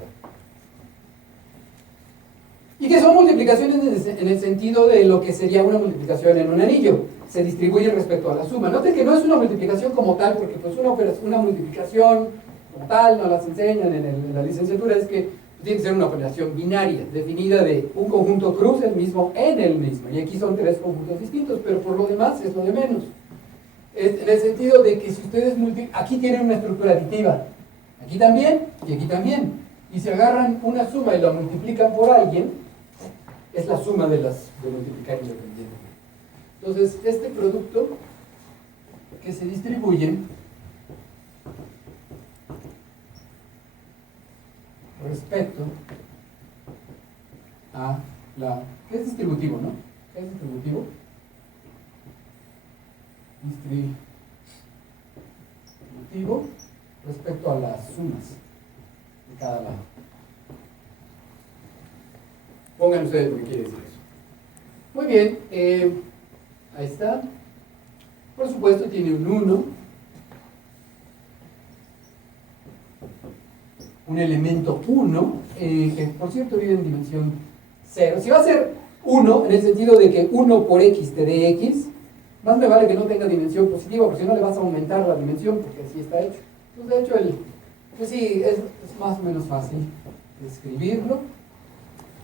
Y que son multiplicaciones en el sentido de lo que sería una multiplicación en un anillo. Se distribuye respecto a la suma. Noten que no es una multiplicación como tal, porque pues una multiplicación como tal, no las enseñan en la licenciatura, es que tiene que ser una operación binaria, definida de un conjunto cruz el mismo en el mismo. Y aquí son tres conjuntos distintos, pero por lo demás es lo de menos. En el sentido de que si ustedes aquí tienen una estructura aditiva, aquí también y aquí también. Y si agarran una suma y la multiplican por alguien, es la suma de multiplicar independientemente. Entonces, este producto que se distribuye respecto a ¿qué es distributivo, no? ¿Qué es distributivo? Distributivo respecto a las sumas de cada lado. Pongan ustedes lo que quiere decir eso. Muy bien, ahí está. Por supuesto tiene un 1, un elemento 1, que por cierto vive en dimensión 0. Si va a ser 1, en el sentido de que 1 por x te dé x, más me vale que no tenga dimensión positiva, porque si no le vas a aumentar la dimensión, porque así está hecho. Entonces, de hecho, pues sí, es más o menos fácil escribirlo.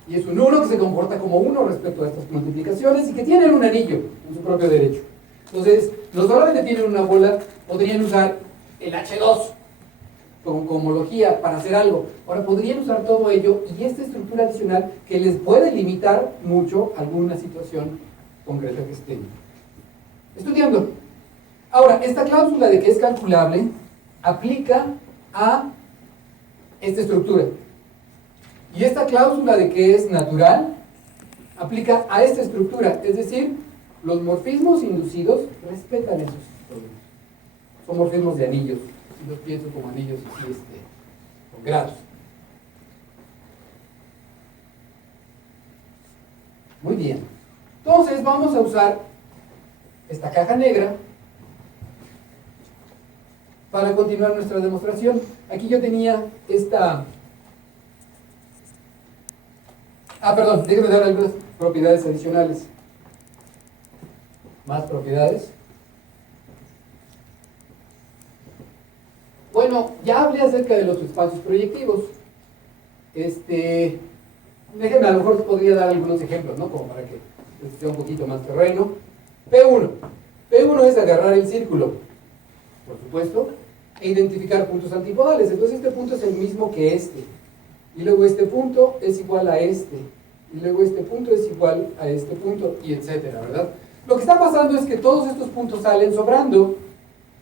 Y es un 1 que se comporta como 1 respecto a estas multiplicaciones y que tienen un anillo en su propio derecho. Entonces, los solamente tienen una bola, podrían usar el H2 como homología para hacer algo. Ahora, podrían usar todo ello y esta estructura adicional que les puede limitar mucho alguna situación concreta que estén estudiando. Ahora, esta cláusula de que es calculable aplica a esta estructura. Y esta cláusula de que es natural aplica a esta estructura, es decir, los morfismos inducidos respetan esos problemas. Son morfismos de anillos, si los pienso como anillos así, con grados. Muy bien. Entonces vamos a usar esta caja negra para continuar nuestra demostración. Aquí yo tenía esta... perdón, déjenme dar algunas propiedades adicionales. Más propiedades. Bueno, ya hablé acerca de los espacios proyectivos. Déjenme, a lo mejor podría dar algunos ejemplos, ¿no? Como para que sea un poquito más terreno. P1. P1 es agarrar el círculo, por supuesto, e identificar puntos antipodales. Entonces este punto es el mismo que este. Y luego este punto es igual a este. Y luego este punto es igual a este punto, y etcétera, ¿verdad? Lo que está pasando es que todos estos puntos salen sobrando,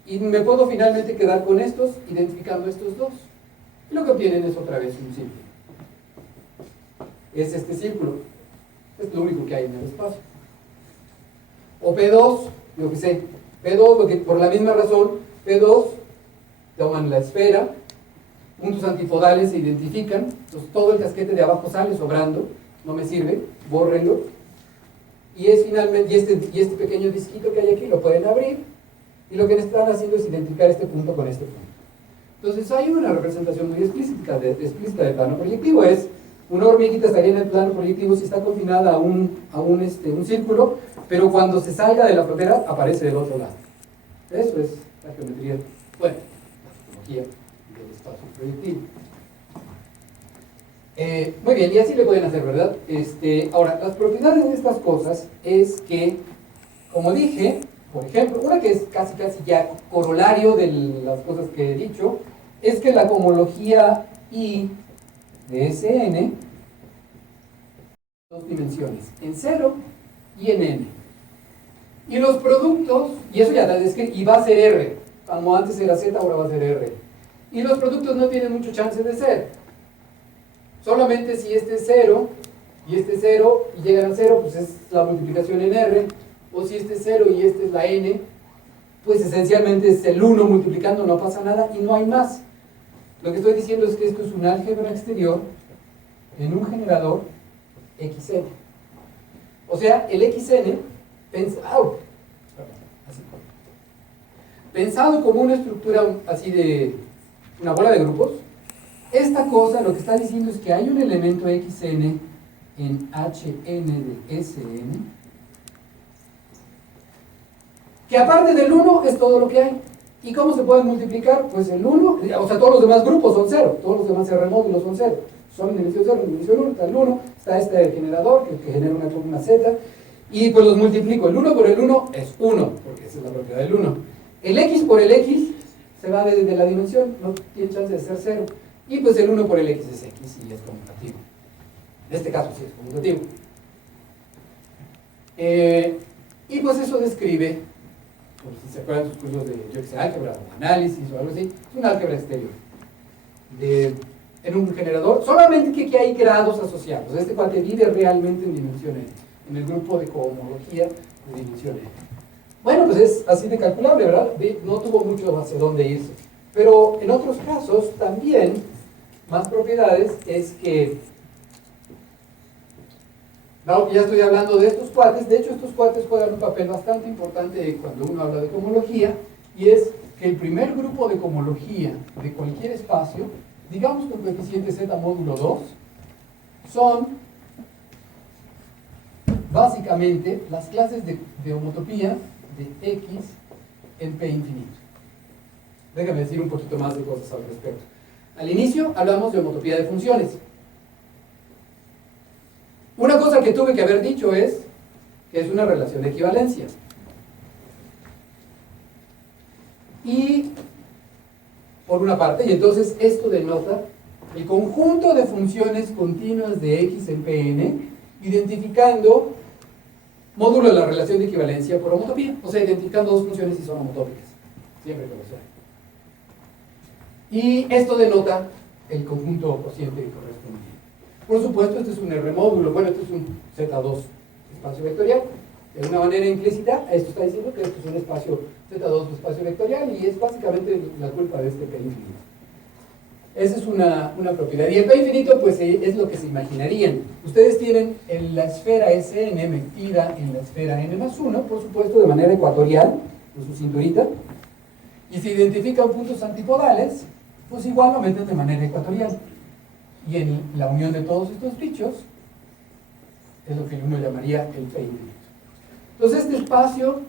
y me puedo finalmente quedar con estos, identificando estos dos. Y lo que obtienen es otra vez un círculo. Es este círculo. Es lo único que hay en el espacio. O P2, yo que sé. P2, porque por la misma razón, P2, toman la esfera, puntos antipodales se identifican, entonces todo el casquete de abajo sale sobrando, no me sirve, bórrenlo, y es finalmente, y este pequeño disquito que hay aquí lo pueden abrir, y lo que están haciendo es identificar este punto con este punto. Entonces hay una representación muy explícita del plano proyectivo, es una hormiguita estaría en el plano proyectivo si está confinada a un círculo, pero cuando se salga de la frontera aparece del otro lado. Eso es la geometría, bueno, la topología del espacio proyectivo. Muy bien, y así le pueden hacer, ¿verdad? Ahora, las propiedades de estas cosas es que, como dije, por ejemplo, una que es casi ya corolario de las cosas que he dicho, es que la cohomología I de Sn dos dimensiones, en 0 y en n. Y los productos, y eso ya es que, y va a ser R, como antes era Z, ahora va a ser R. Y los productos no tienen mucho chance de ser. Solamente si este es 0 y este es 0 y llegan a 0, pues es la multiplicación en R. O si este es 0 y este es la n, pues esencialmente es el 1 multiplicando, no pasa nada y no hay más. Lo que estoy diciendo es que esto es un álgebra exterior en un generador XN. O sea, el XN pensado como una estructura así de una bola de grupos, esta cosa lo que está diciendo es que hay un elemento XN en HN de SN que aparte del 1 es todo lo que hay. ¿Y cómo se pueden multiplicar? Pues el 1, o sea, todos los demás grupos son 0, todos los demás R módulos son 0. Son en dimensión 0, en dimensión 1, está el 1, está este generador que genera una columna Z, y pues los multiplico. El 1 por el 1 es 1, porque esa es la propiedad del 1. El X por el X se va desde la dimensión, no tiene chance de ser 0. Y pues el 1 por el X es X y es conmutativo. En este caso sí es conmutativo. Y pues eso describe, por si se acuerdan sus cursos de, yo que sé, álgebra o análisis o algo así, es un álgebra exterior. En un generador, solamente que aquí hay grados asociados. Este cuate vive realmente en dimensión n, en el grupo de cohomología de dimensión n. Bueno, pues es así de calculable, ¿verdad? No tuvo mucho hacia dónde irse. Pero en otros casos también, más propiedades, es que, dado que ya estoy hablando de estos cuates, de hecho estos cuates juegan un papel bastante importante cuando uno habla de cohomología, y es que el primer grupo de cohomología de cualquier espacio, digamos con coeficiente z módulo 2, son básicamente las clases de homotopía de X en P infinito. Déjame decir un poquito más de cosas al respecto. Al inicio hablamos de homotopía de funciones. Una cosa que tuve que haber dicho es que es una relación de equivalencia. Y por una parte, y entonces esto denota el conjunto de funciones continuas de X en Pn, identificando módulo de la relación de equivalencia por homotopía, o sea, identificando dos funciones y son homotópicas, siempre que lo sea. Y esto denota el conjunto cociente correspondiente. Por supuesto, este es un R módulo, bueno, este es un Z2 espacio vectorial. De una manera implícita, esto está diciendo que esto es un espacio Z2 espacio vectorial y es básicamente la culpa de este P infinito. Esa es una propiedad. Y el P infinito, pues es lo que se imaginarían. Ustedes tienen la esfera Sn metida en la esfera n más 1, por supuesto, de manera ecuatorial, con su cinturita. Y se identifican puntos antipodales, pues igual lo meten de manera ecuatorial. Y en la unión de todos estos bichos, es lo que uno llamaría el P infinito. Entonces este espacio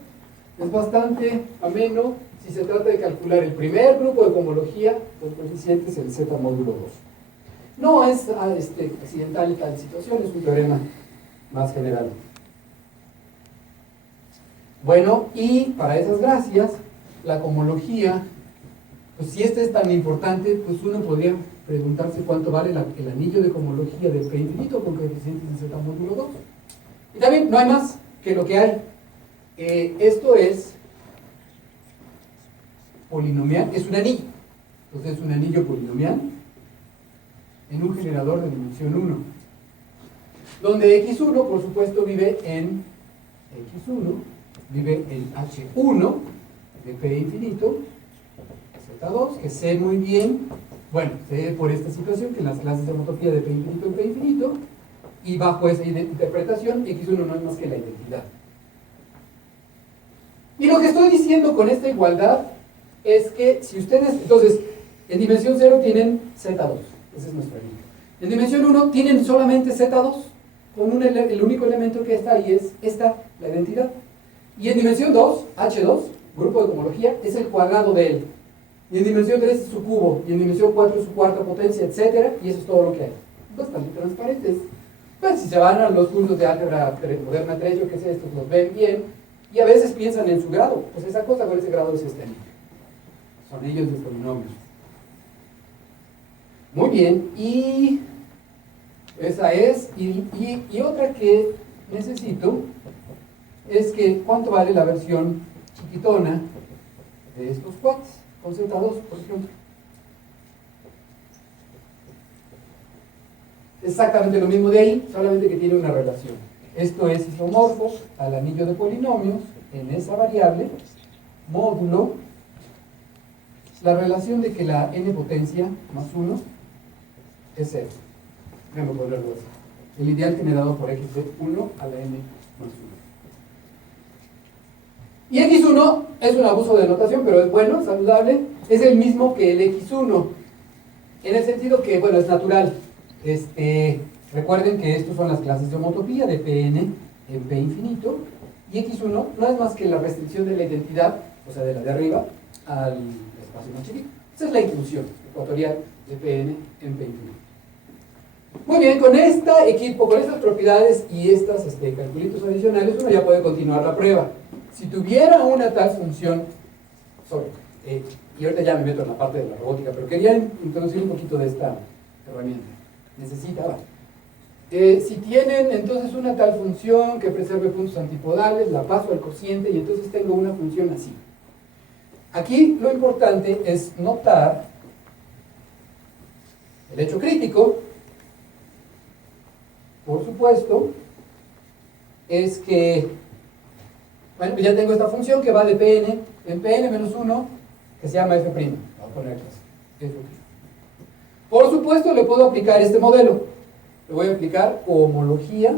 es bastante ameno si se trata de calcular el primer grupo de cohomología con coeficientes el Z módulo 2. No es accidental en tal situación, es un teorema más general. Bueno, y para esas gracias, la cohomología, pues si este es tan importante, pues uno podría preguntarse cuánto vale el anillo de cohomología del P infinito con coeficientes de Z módulo 2. Y también no hay más que lo que hay. Esto es polinomial, es un anillo. Entonces es un anillo polinomial en un generador de dimensión 1, donde X1 por supuesto vive en X1, vive en H1 de P infinito, Z2, que sé muy bien, bueno, sé por esta situación que en las clases de homotopía de P infinito en P infinito, y bajo esa interpretación X1 no es más que la identidad. Y lo que estoy diciendo con esta igualdad es que si ustedes, entonces, en dimensión 0 tienen Z2, ese es nuestro anillo. En dimensión 1 tienen solamente Z2, con el único elemento que está ahí es esta, la identidad. Y en dimensión 2, H2, grupo de cohomología, es el cuadrado de él. Y en dimensión 3 es su cubo, y en dimensión 4 es su cuarta potencia, etc. Y eso es todo lo que hay. Bastante transparentes. Pues si se van a los cursos de álgebra moderna 3, yo qué sé, estos los ven bien. Y a veces piensan en su grado, pues esa cosa con ese grado es este anillo. Son anillos de polinomios. Muy bien, y Esa es, y otra que necesito es que cuánto vale la versión chiquitona de estos cuates, con Z2, por ejemplo. Exactamente lo mismo de ahí, solamente que tiene una relación. Esto es isomorfo al anillo de polinomios en esa variable, módulo, la relación de que la n potencia más 1 es 0. Déjame ponerlo así. El ideal generado por x de 1 a la n más 1. Y x1 es un abuso de notación, pero es bueno, saludable. Es el mismo que el x1, en el sentido que, bueno, es natural. Recuerden que estos son las clases de homotopía de Pn en P infinito, y x1 no es más que la restricción de la identidad, o sea, de la de arriba, al espacio más chiquito. Esa es la inclusión ecuatorial de Pn en P infinito. Muy bien, con este equipo, con estas propiedades y estas calculitos adicionales, uno ya puede continuar la prueba. Si tuviera una tal función, y ahorita ya me meto en la parte de la robótica, pero quería introducir un poquito de esta herramienta. Necesitaba. Si tienen entonces una tal función que preserve puntos antipodales, la paso al cociente y entonces tengo una función así. Aquí lo importante es notar el hecho crítico, por supuesto, es que, bueno, ya tengo esta función que va de Pn en Pn menos 1, que se llama f'. Voy a poner f'. Por supuesto, le puedo aplicar este modelo. Le voy a aplicar homología,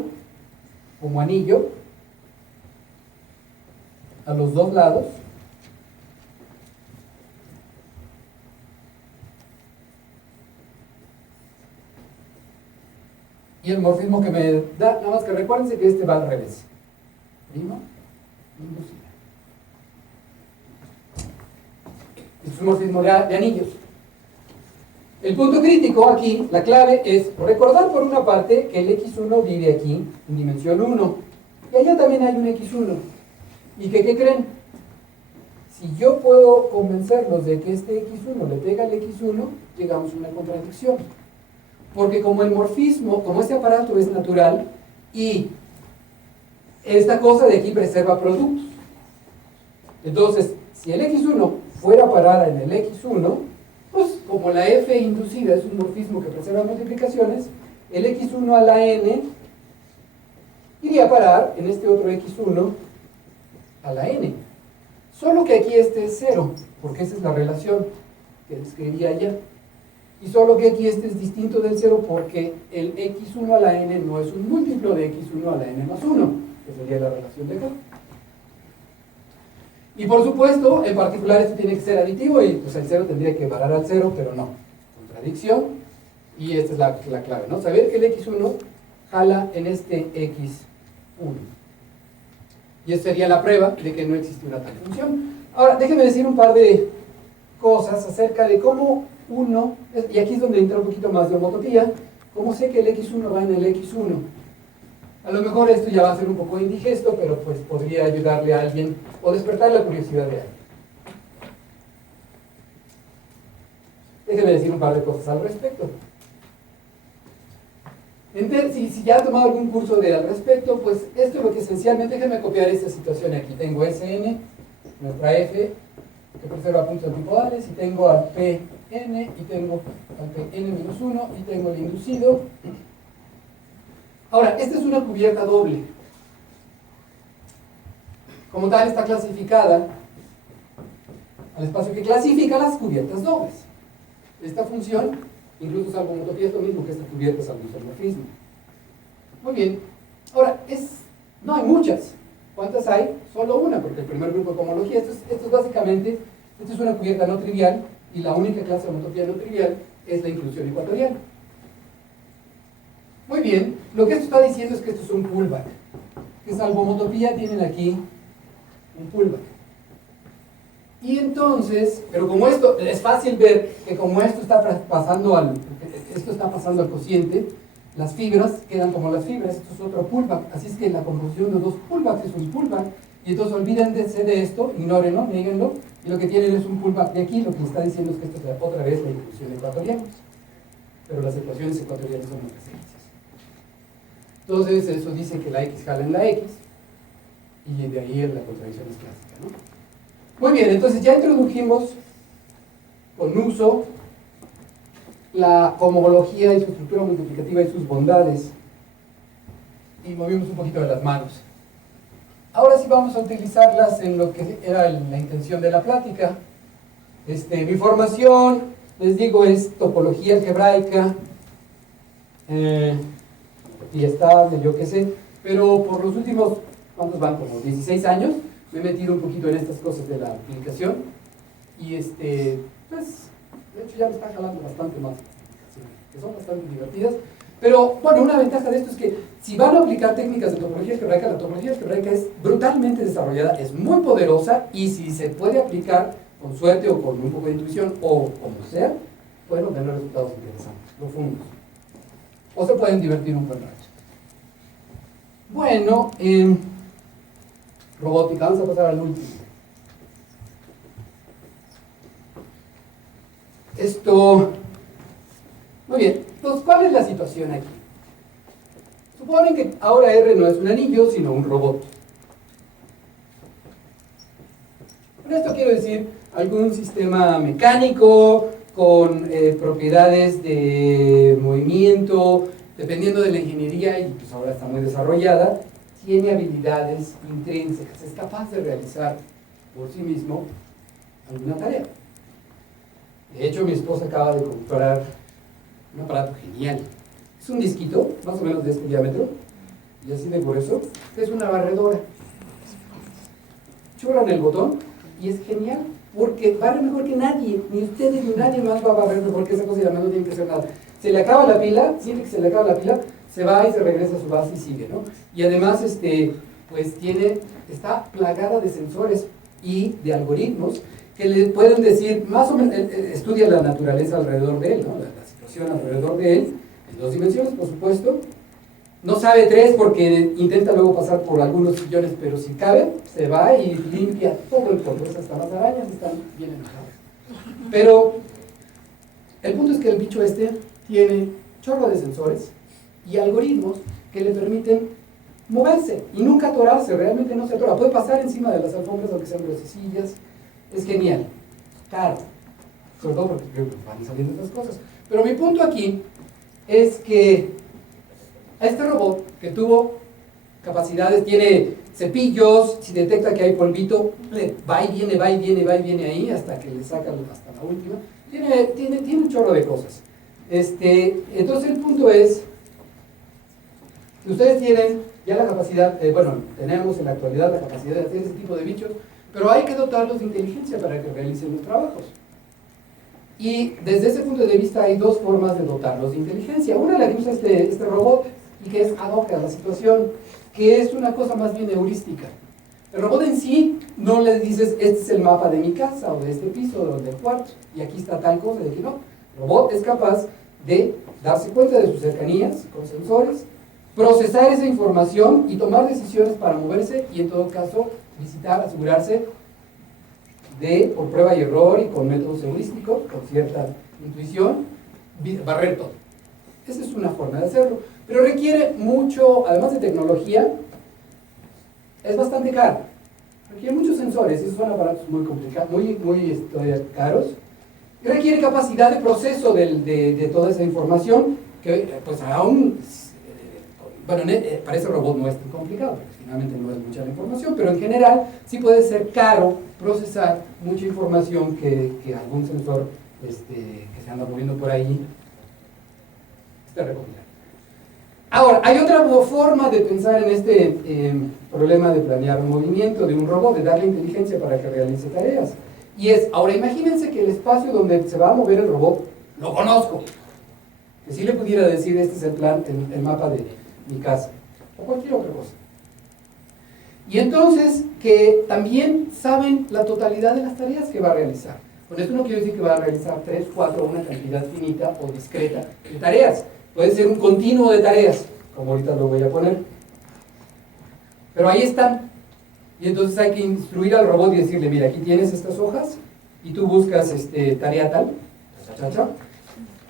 como anillo, a los dos lados. Y el morfismo que me da, nada más que recuérdense que este va al revés. Prima inducida. Este es un morfismo de anillos. El punto crítico aquí, la clave es recordar por una parte que el x1 vive aquí en dimensión 1 y allá también hay un x1 y que, ¿qué creen? Si yo puedo convencerlos de que este x1 le pega al x1, llegamos a una contradicción, porque como el morfismo, como este aparato es natural y esta cosa de aquí preserva productos, entonces si el x1 fuera a parar en el x1, pues como la f inducida es un morfismo que preserva multiplicaciones, el x1 a la n iría a parar en este otro x1 a la n. Solo que aquí este es 0, porque esa es la relación que describía allá. Y solo que aquí este es distinto del 0 porque el x1 a la n no es un múltiplo de x1 a la n más 1, que sería la relación de acá. Y por supuesto, en particular esto tiene que ser aditivo y pues el 0 tendría que parar al 0, pero no. Contradicción, y esta es la clave, ¿no? Saber que el x1 jala en este x1. Y esa sería la prueba de que no existe una tal función. Ahora, déjenme decir un par de cosas acerca de cómo uno, y aquí es donde entra un poquito más de homotopía, cómo sé que el x1 va en el x1. A lo mejor esto ya va a ser un poco indigesto, pero pues podría ayudarle a alguien o despertar la curiosidad de alguien. Déjenme decir un par de cosas al respecto. Si ya ha tomado algún curso al respecto, pues esto es lo que esencialmente, déjenme copiar esta situación aquí. Tengo Sn, nuestra f, que preserva puntos antipodales, y tengo al Pn, y tengo al Pn menos 1, y tengo el inducido. Ahora, esta es una cubierta doble. Como tal, está clasificada al espacio que clasifica las cubiertas dobles. Esta función, incluso salvo homotopía, es lo mismo que esta cubierta salvo isomorfismo. Muy bien. Ahora, no hay muchas. ¿Cuántas hay? Solo una, porque el primer grupo de homología, esto es básicamente, esto es una cubierta no trivial, y la única clase de homotopía no trivial es la inclusión ecuatorial. Muy bien, lo que esto está diciendo es que esto es un pullback, que salvo homotopía tienen aquí un pullback. Y entonces, pero como esto, es fácil ver que como esto está pasando al cociente, las fibras quedan como las fibras, esto es otro pullback, así es que la composición de dos pullbacks es un pullback, y entonces olvídense de esto, ignórenlo, nieguenlo, y lo que tienen es un pullback de aquí, lo que está diciendo es que esto es otra vez la inclusión ecuatorial, pero las ecuaciones ecuatoriales son muy sencillas. Entonces eso dice que la X jala en la X, y de ahí la contradicción es clásica, ¿no? Muy bien, entonces ya introdujimos con uso la homología y su estructura multiplicativa y sus bondades, y movimos un poquito de las manos. Ahora sí vamos a utilizarlas en lo que era la intención de la plática. Mi formación, les digo, es topología algebraica y estable, yo qué sé, pero por los últimos, ¿cuántos van? Como 16 años, me he metido un poquito en estas cosas de la aplicación y pues, de hecho ya me está jalando bastante más, que son bastante divertidas. Pero, bueno, una ventaja de esto es que si van a aplicar técnicas de topología algebraica, la topología algebraica es brutalmente desarrollada, es muy poderosa, y si se puede aplicar con suerte o con un poco de intuición o como sea, pueden obtener resultados interesantes, profundos. O se pueden divertir un buen rato. Bueno, robótica, vamos a pasar al último. Muy bien, entonces, ¿cuál es la situación aquí? Suponen que ahora R no es un anillo, sino un robot. Con esto quiero decir algún sistema mecánico con propiedades de movimiento, dependiendo de la ingeniería, y pues ahora está muy desarrollada, tiene habilidades intrínsecas, es capaz de realizar por sí mismo alguna tarea. De hecho, mi esposa acaba de comprar un aparato genial. Es un disquito, más o menos de este diámetro, y así de grueso, que es una barredora. Churran el botón y es genial, porque barre mejor que nadie, ni ustedes ni nadie más va a barrer mejor que esa cosa, y además no tiene que hacer nada. Se le acaba la pila, siente que se le acaba la pila, se va y se regresa a su base y sigue, ¿no? Y además, pues está plagada de sensores y de algoritmos que le pueden decir, más o menos, estudia la naturaleza alrededor de él, ¿no? La situación alrededor de él, en 2 dimensiones, por supuesto. No sabe 3 porque intenta luego pasar por algunos sillones, pero si cabe, se va y limpia todo el polvo. Hasta las arañas están bien enojadas. Pero el punto es que el bicho tiene chorro de sensores y algoritmos que le permiten moverse y nunca atorarse. Realmente no se atora. Puede pasar encima de las alfombras, aunque sean gruesecillas. Es genial. Caro. Sobre todo porque van saliendo estas cosas. Pero mi punto aquí es que a este robot que tuvo capacidades, tiene cepillos, si detecta que hay polvito, va y viene, va y viene, va y viene ahí hasta que le saca hasta la última. Tiene un chorro de cosas. Entonces el punto es que ustedes tienen ya la capacidad, tenemos en la actualidad la capacidad de hacer ese tipo de bichos, pero hay que dotarlos de inteligencia para que realicen los trabajos. Y desde ese punto de vista hay 2 formas de dotarlos de inteligencia. Una la que usa este robot y que es ad hoc a la situación, que es una cosa más bien heurística. El robot en sí no le dices, este es el mapa de mi casa o de este piso o del cuarto y aquí está tal cosa, y aquí no. El robot es capaz de darse cuenta de sus cercanías con sensores, procesar esa información y tomar decisiones para moverse y en todo caso visitar, asegurarse de, por prueba y error y con métodos heurísticos, con cierta intuición, barrer todo. Esa es una forma de hacerlo, pero requiere mucho, además de tecnología, es bastante caro. Requiere muchos sensores, esos son aparatos muy complicados, muy caros. Y requiere capacidad de proceso de toda esa información, que pues aún, para ese robot no es tan complicado, porque finalmente no es mucha la información, pero en general sí puede ser caro procesar mucha información que algún sensor que se anda moviendo por ahí esté recopilando. Ahora, hay otra forma de pensar en este problema de planear un movimiento de un robot, de darle inteligencia para que realice tareas. Y es, ahora imagínense que el espacio donde se va a mover el robot, lo conozco. Que si le pudiera decir, este es el plan, el mapa de mi casa, o cualquier otra cosa. Y entonces, que también saben la totalidad de las tareas que va a realizar. Con esto no quiero decir que va a realizar 3, 4, una cantidad finita o discreta de tareas. Puede ser un continuo de tareas, como ahorita lo voy a poner. Pero ahí están. Y entonces hay que instruir al robot y decirle, mira, aquí tienes estas hojas, y tú buscas tarea tal,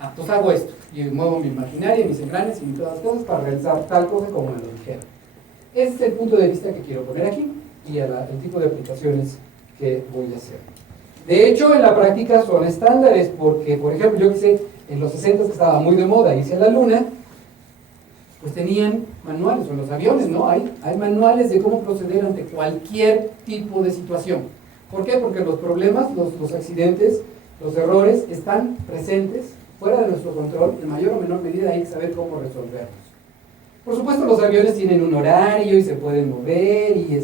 Entonces hago esto, y muevo mi imaginaria, mis engranes y todas las cosas para realizar tal cosa como me lo dijeron. Ese es el punto de vista que quiero poner aquí y el tipo de aplicaciones que voy a hacer. De hecho, en la práctica son estándares porque, por ejemplo, yo que sé, en los 60 que estaba muy de moda irse a la luna, pues tenían manuales, o en los aviones, ¿no? Hay manuales de cómo proceder ante cualquier tipo de situación. ¿Por qué? Porque los problemas, los accidentes, los errores están presentes, fuera de nuestro control, en mayor o menor medida hay que saber cómo resolverlos. Por supuesto, los aviones tienen un horario y se pueden mover y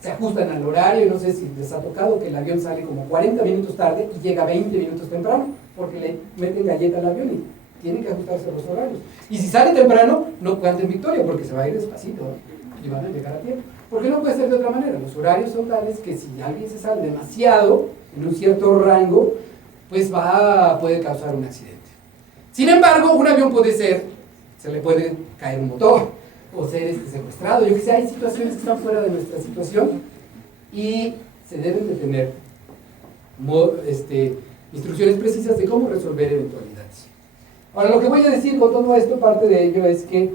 se ajustan al horario. No sé si les ha tocado que el avión sale como 40 minutos tarde y llega 20 minutos temprano, porque le meten galleta al avión y tienen que ajustarse a los horarios. Y si sale temprano, no canten victoria, porque se va a ir despacito, ¿no? Y van a llegar a tiempo. Porque no puede ser de otra manera. Los horarios son tales que si alguien se sale demasiado en un cierto rango, pues puede causar un accidente. Sin embargo, un avión se le puede caer un motor o ser secuestrado. Yo que sé, hay situaciones que están fuera de nuestra situación y se deben de tener instrucciones precisas de cómo resolver eventualidades. Ahora, lo que voy a decir con todo esto, parte de ello es que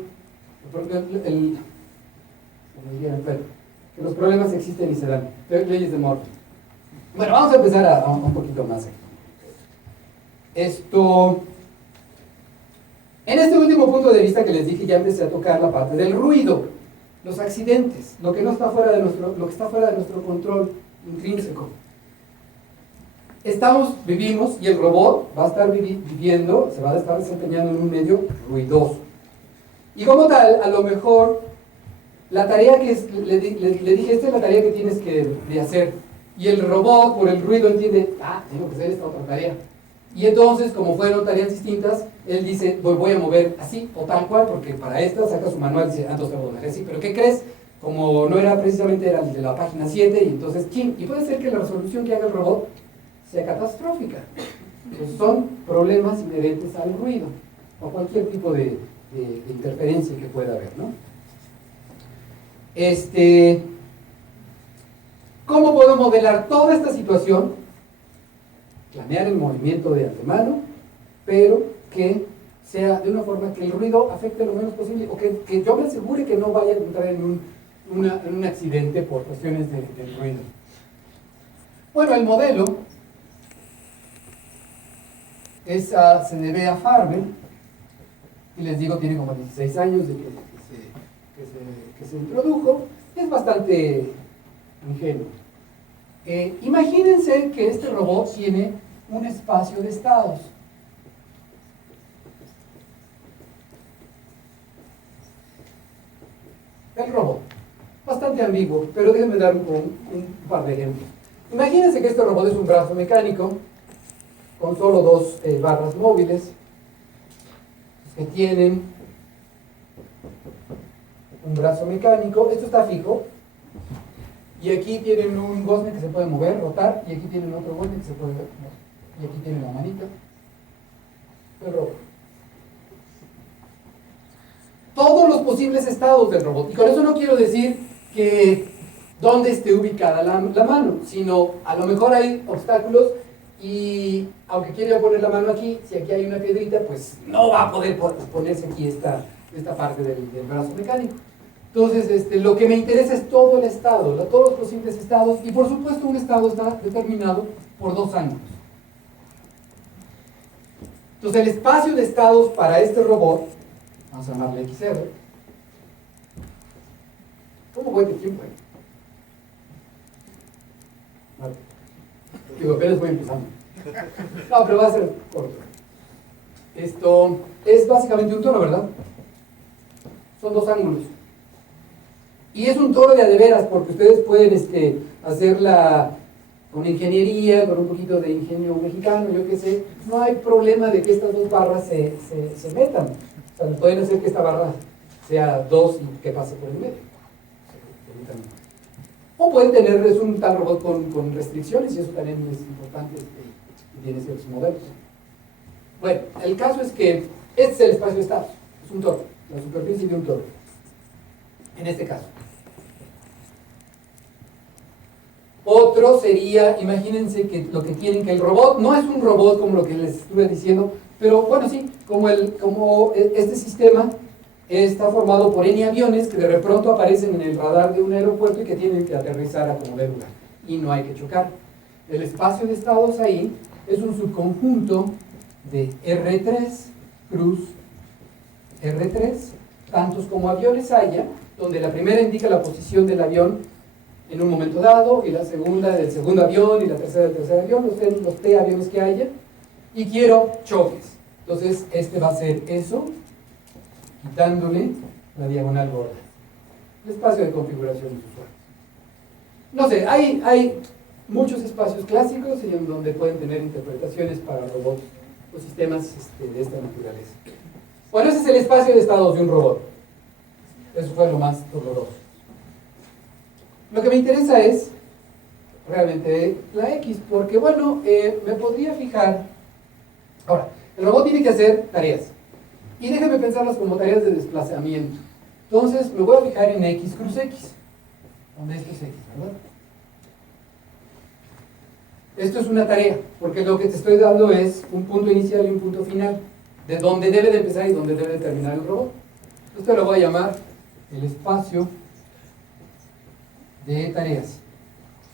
los problemas existen y se dan. Leyes de Murphy. Bueno, vamos a empezar un poquito más aquí. En este último punto de vista que les dije, ya empecé a tocar la parte del ruido, los accidentes, lo que está fuera de nuestro control intrínseco. Vivimos y el robot va a estar viviendo, se va a estar desempeñando en un medio ruidoso. Y como tal, a lo mejor, la tarea que le dije, esta es la tarea que tienes de hacer. Y el robot, por el ruido, entiende, tengo que hacer esta otra tarea. Y entonces, como fueron tareas distintas, él dice, voy a mover así o tal cual, porque para esta saca su manual y dice, entonces te voy a mover así. Pero ¿qué crees? Como no era precisamente era el de la página 7, y entonces, ¿quién? Y puede ser que la resolución que haga el robot sea catastrófica. Pues son problemas inherentes al ruido, o cualquier tipo de interferencia que pueda haber, ¿no? ¿Cómo puedo modelar toda esta situación? Planear el movimiento de antemano, pero que sea de una forma que el ruido afecte lo menos posible, o que yo me asegure que no vaya a entrar en un accidente por cuestiones del ruido. Bueno, el modelo se debe a Farber, y les digo, tiene como 16 años de que se introdujo, es bastante ingenuo. Imagínense que este robot tiene un espacio de estados. El robot, bastante ambiguo, pero déjenme dar un par de ejemplos. Imagínense que este robot es un brazo mecánico con solo dos barras móviles que tienen un brazo mecánico. Esto está fijo. Y aquí tienen un gozne que se puede mover, rotar, y aquí tienen otro gozne que se puede mover. Y aquí tienen la manita. El robot. Todos los posibles estados del robot. Y con eso no quiero decir que dónde esté ubicada la mano, sino a lo mejor hay obstáculos y aunque quiera poner la mano aquí, si aquí hay una piedrita, pues no va a poder ponerse aquí esta parte del brazo mecánico. Entonces, lo que me interesa es todo el estado, todos los posibles estados, y por supuesto un estado está determinado por dos ángulos. Entonces, el espacio de estados para este robot, vamos a llamarle XR. ¿Cómo voy de tiempo ahí? Vale. Digo, apenas voy empezando. No, pero va a ser corto. Esto es básicamente un toro, ¿verdad? Son dos ángulos. Y es un toro de veras, porque ustedes pueden hacerla con ingeniería, con un poquito de ingenio mexicano, yo qué sé. No hay problema de que estas dos barras se metan. O sea, pueden hacer que esta barra sea dos y que pase por el medio. O pueden tener un tal robot con restricciones, y eso también es importante y tiene ciertos modelos. Bueno, el caso es que este es el espacio de estados. Es un toro, la superficie de un toro. En este caso. Otro sería, imagínense que lo que quieren que el robot, no es un robot como lo que les estuve diciendo, Pero bueno, sí, como este sistema está formado por N aviones que de pronto aparecen en el radar de un aeropuerto y que tienen que aterrizar a como de lugar. Y no hay que chocar. El espacio de estados ahí es un subconjunto de R3 cruz R3, tantos como aviones haya, donde la primera indica la posición del avión en un momento dado, y la segunda del segundo avión, y la tercera del tercer avión, los T aviones que haya, y quiero choques. Entonces, este va a ser eso, quitándole la diagonal gorda. El espacio de configuración de usuario. No sé, hay muchos espacios clásicos en donde pueden tener interpretaciones para robots o sistemas de esta naturaleza. Bueno, ese es el espacio de estados de un robot. Eso fue lo más doloroso. Lo que me interesa es realmente la X, porque bueno, me podría fijar. Ahora, el robot tiene que hacer tareas. Y déjenme pensarlas como tareas de desplazamiento. Entonces, me voy a fijar en X cruz X. Donde esto es X, ¿verdad? Esto es una tarea, porque lo que te estoy dando es un punto inicial y un punto final, de dónde debe de empezar y dónde debe de terminar el robot. Esto lo voy a llamar el espacio de tareas.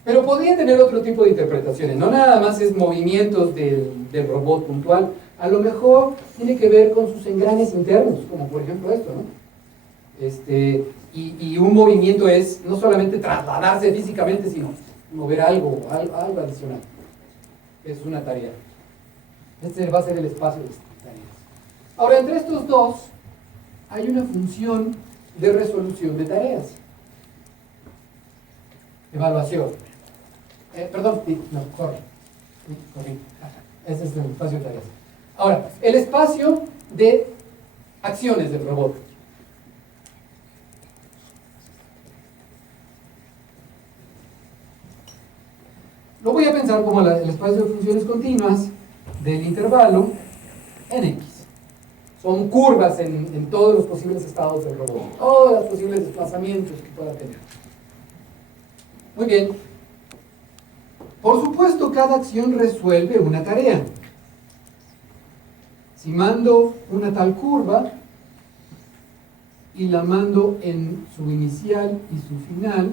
Pero podría tener otro tipo de interpretaciones, no nada más es movimientos del robot puntual, a lo mejor tiene que ver con sus engranes internos, como por ejemplo esto, ¿no? Y un movimiento es no solamente trasladarse físicamente, sino mover algo adicional. Es una tarea. Este va a ser el espacio de tareas. Ahora, entre estos dos hay una función de resolución de tareas. Evaluación. Perdón, no, corre. Ese es el espacio de tareas. Ahora, el espacio de acciones del robot. Lo voy a pensar como el espacio de funciones continuas del intervalo en X. Son curvas en todos los posibles estados del robot, todos los posibles desplazamientos que pueda tener. Muy bien. Por supuesto, cada acción resuelve una tarea. Si mando una tal curva y la mando en su inicial y su final,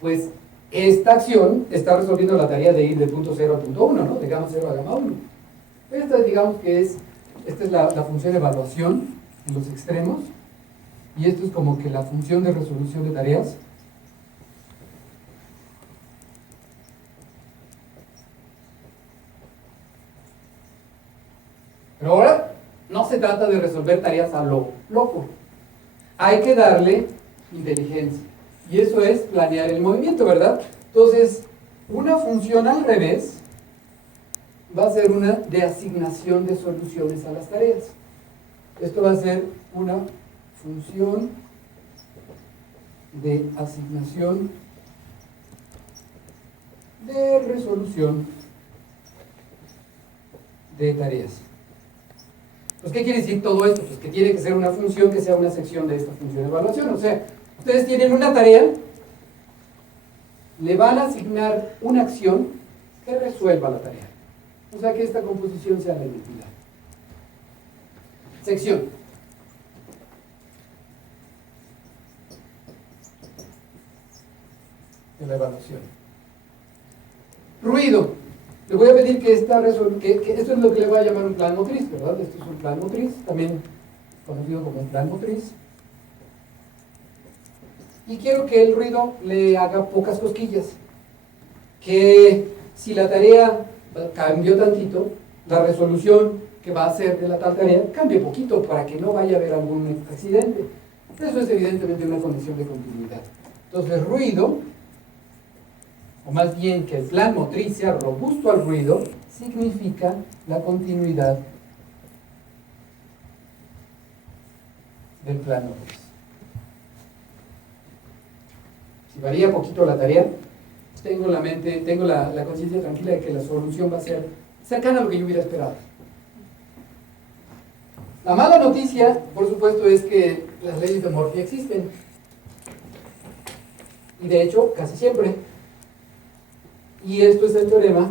pues esta acción está resolviendo la tarea de ir del punto 0 al punto 1, ¿no? De gamma 0 a gamma 1. Esta, digamos que esta es la función de evaluación en los extremos, y esto es como que la función de resolución de tareas. Pero ahora no se trata de resolver tareas a lo loco. Hay que darle inteligencia. Y eso es planear el movimiento, ¿verdad? Entonces, una función al revés va a ser una de asignación de soluciones a las tareas. Esto va a ser una función de asignación de resolución de tareas. Pues, ¿qué quiere decir todo esto? Pues que tiene que ser una función que sea una sección de esta función de evaluación. O sea, ustedes tienen una tarea, le van a asignar una acción que resuelva la tarea. O sea, que esta composición sea la identidad. Sección. De la evaluación. Ruido. Le voy a pedir que esto es lo que le voy a llamar un plan motriz, ¿verdad? Esto es un plan motriz, también conocido como un plan motriz. Y quiero que el ruido le haga pocas cosquillas. Que si la tarea cambió tantito, la resolución que va a hacer de la tal tarea cambie poquito para que no vaya a haber algún accidente. Eso es evidentemente una condición de continuidad. Entonces, ruido, o más bien que el plan motriz sea robusto al ruido, significa la continuidad del plan motriz. Si varía poquito la tarea, tengo la conciencia tranquila de que la solución va a ser cercana a lo que yo hubiera esperado. La mala noticia, por supuesto, es que las leyes de Murphy existen. Y de hecho, casi siempre. Y esto es el teorema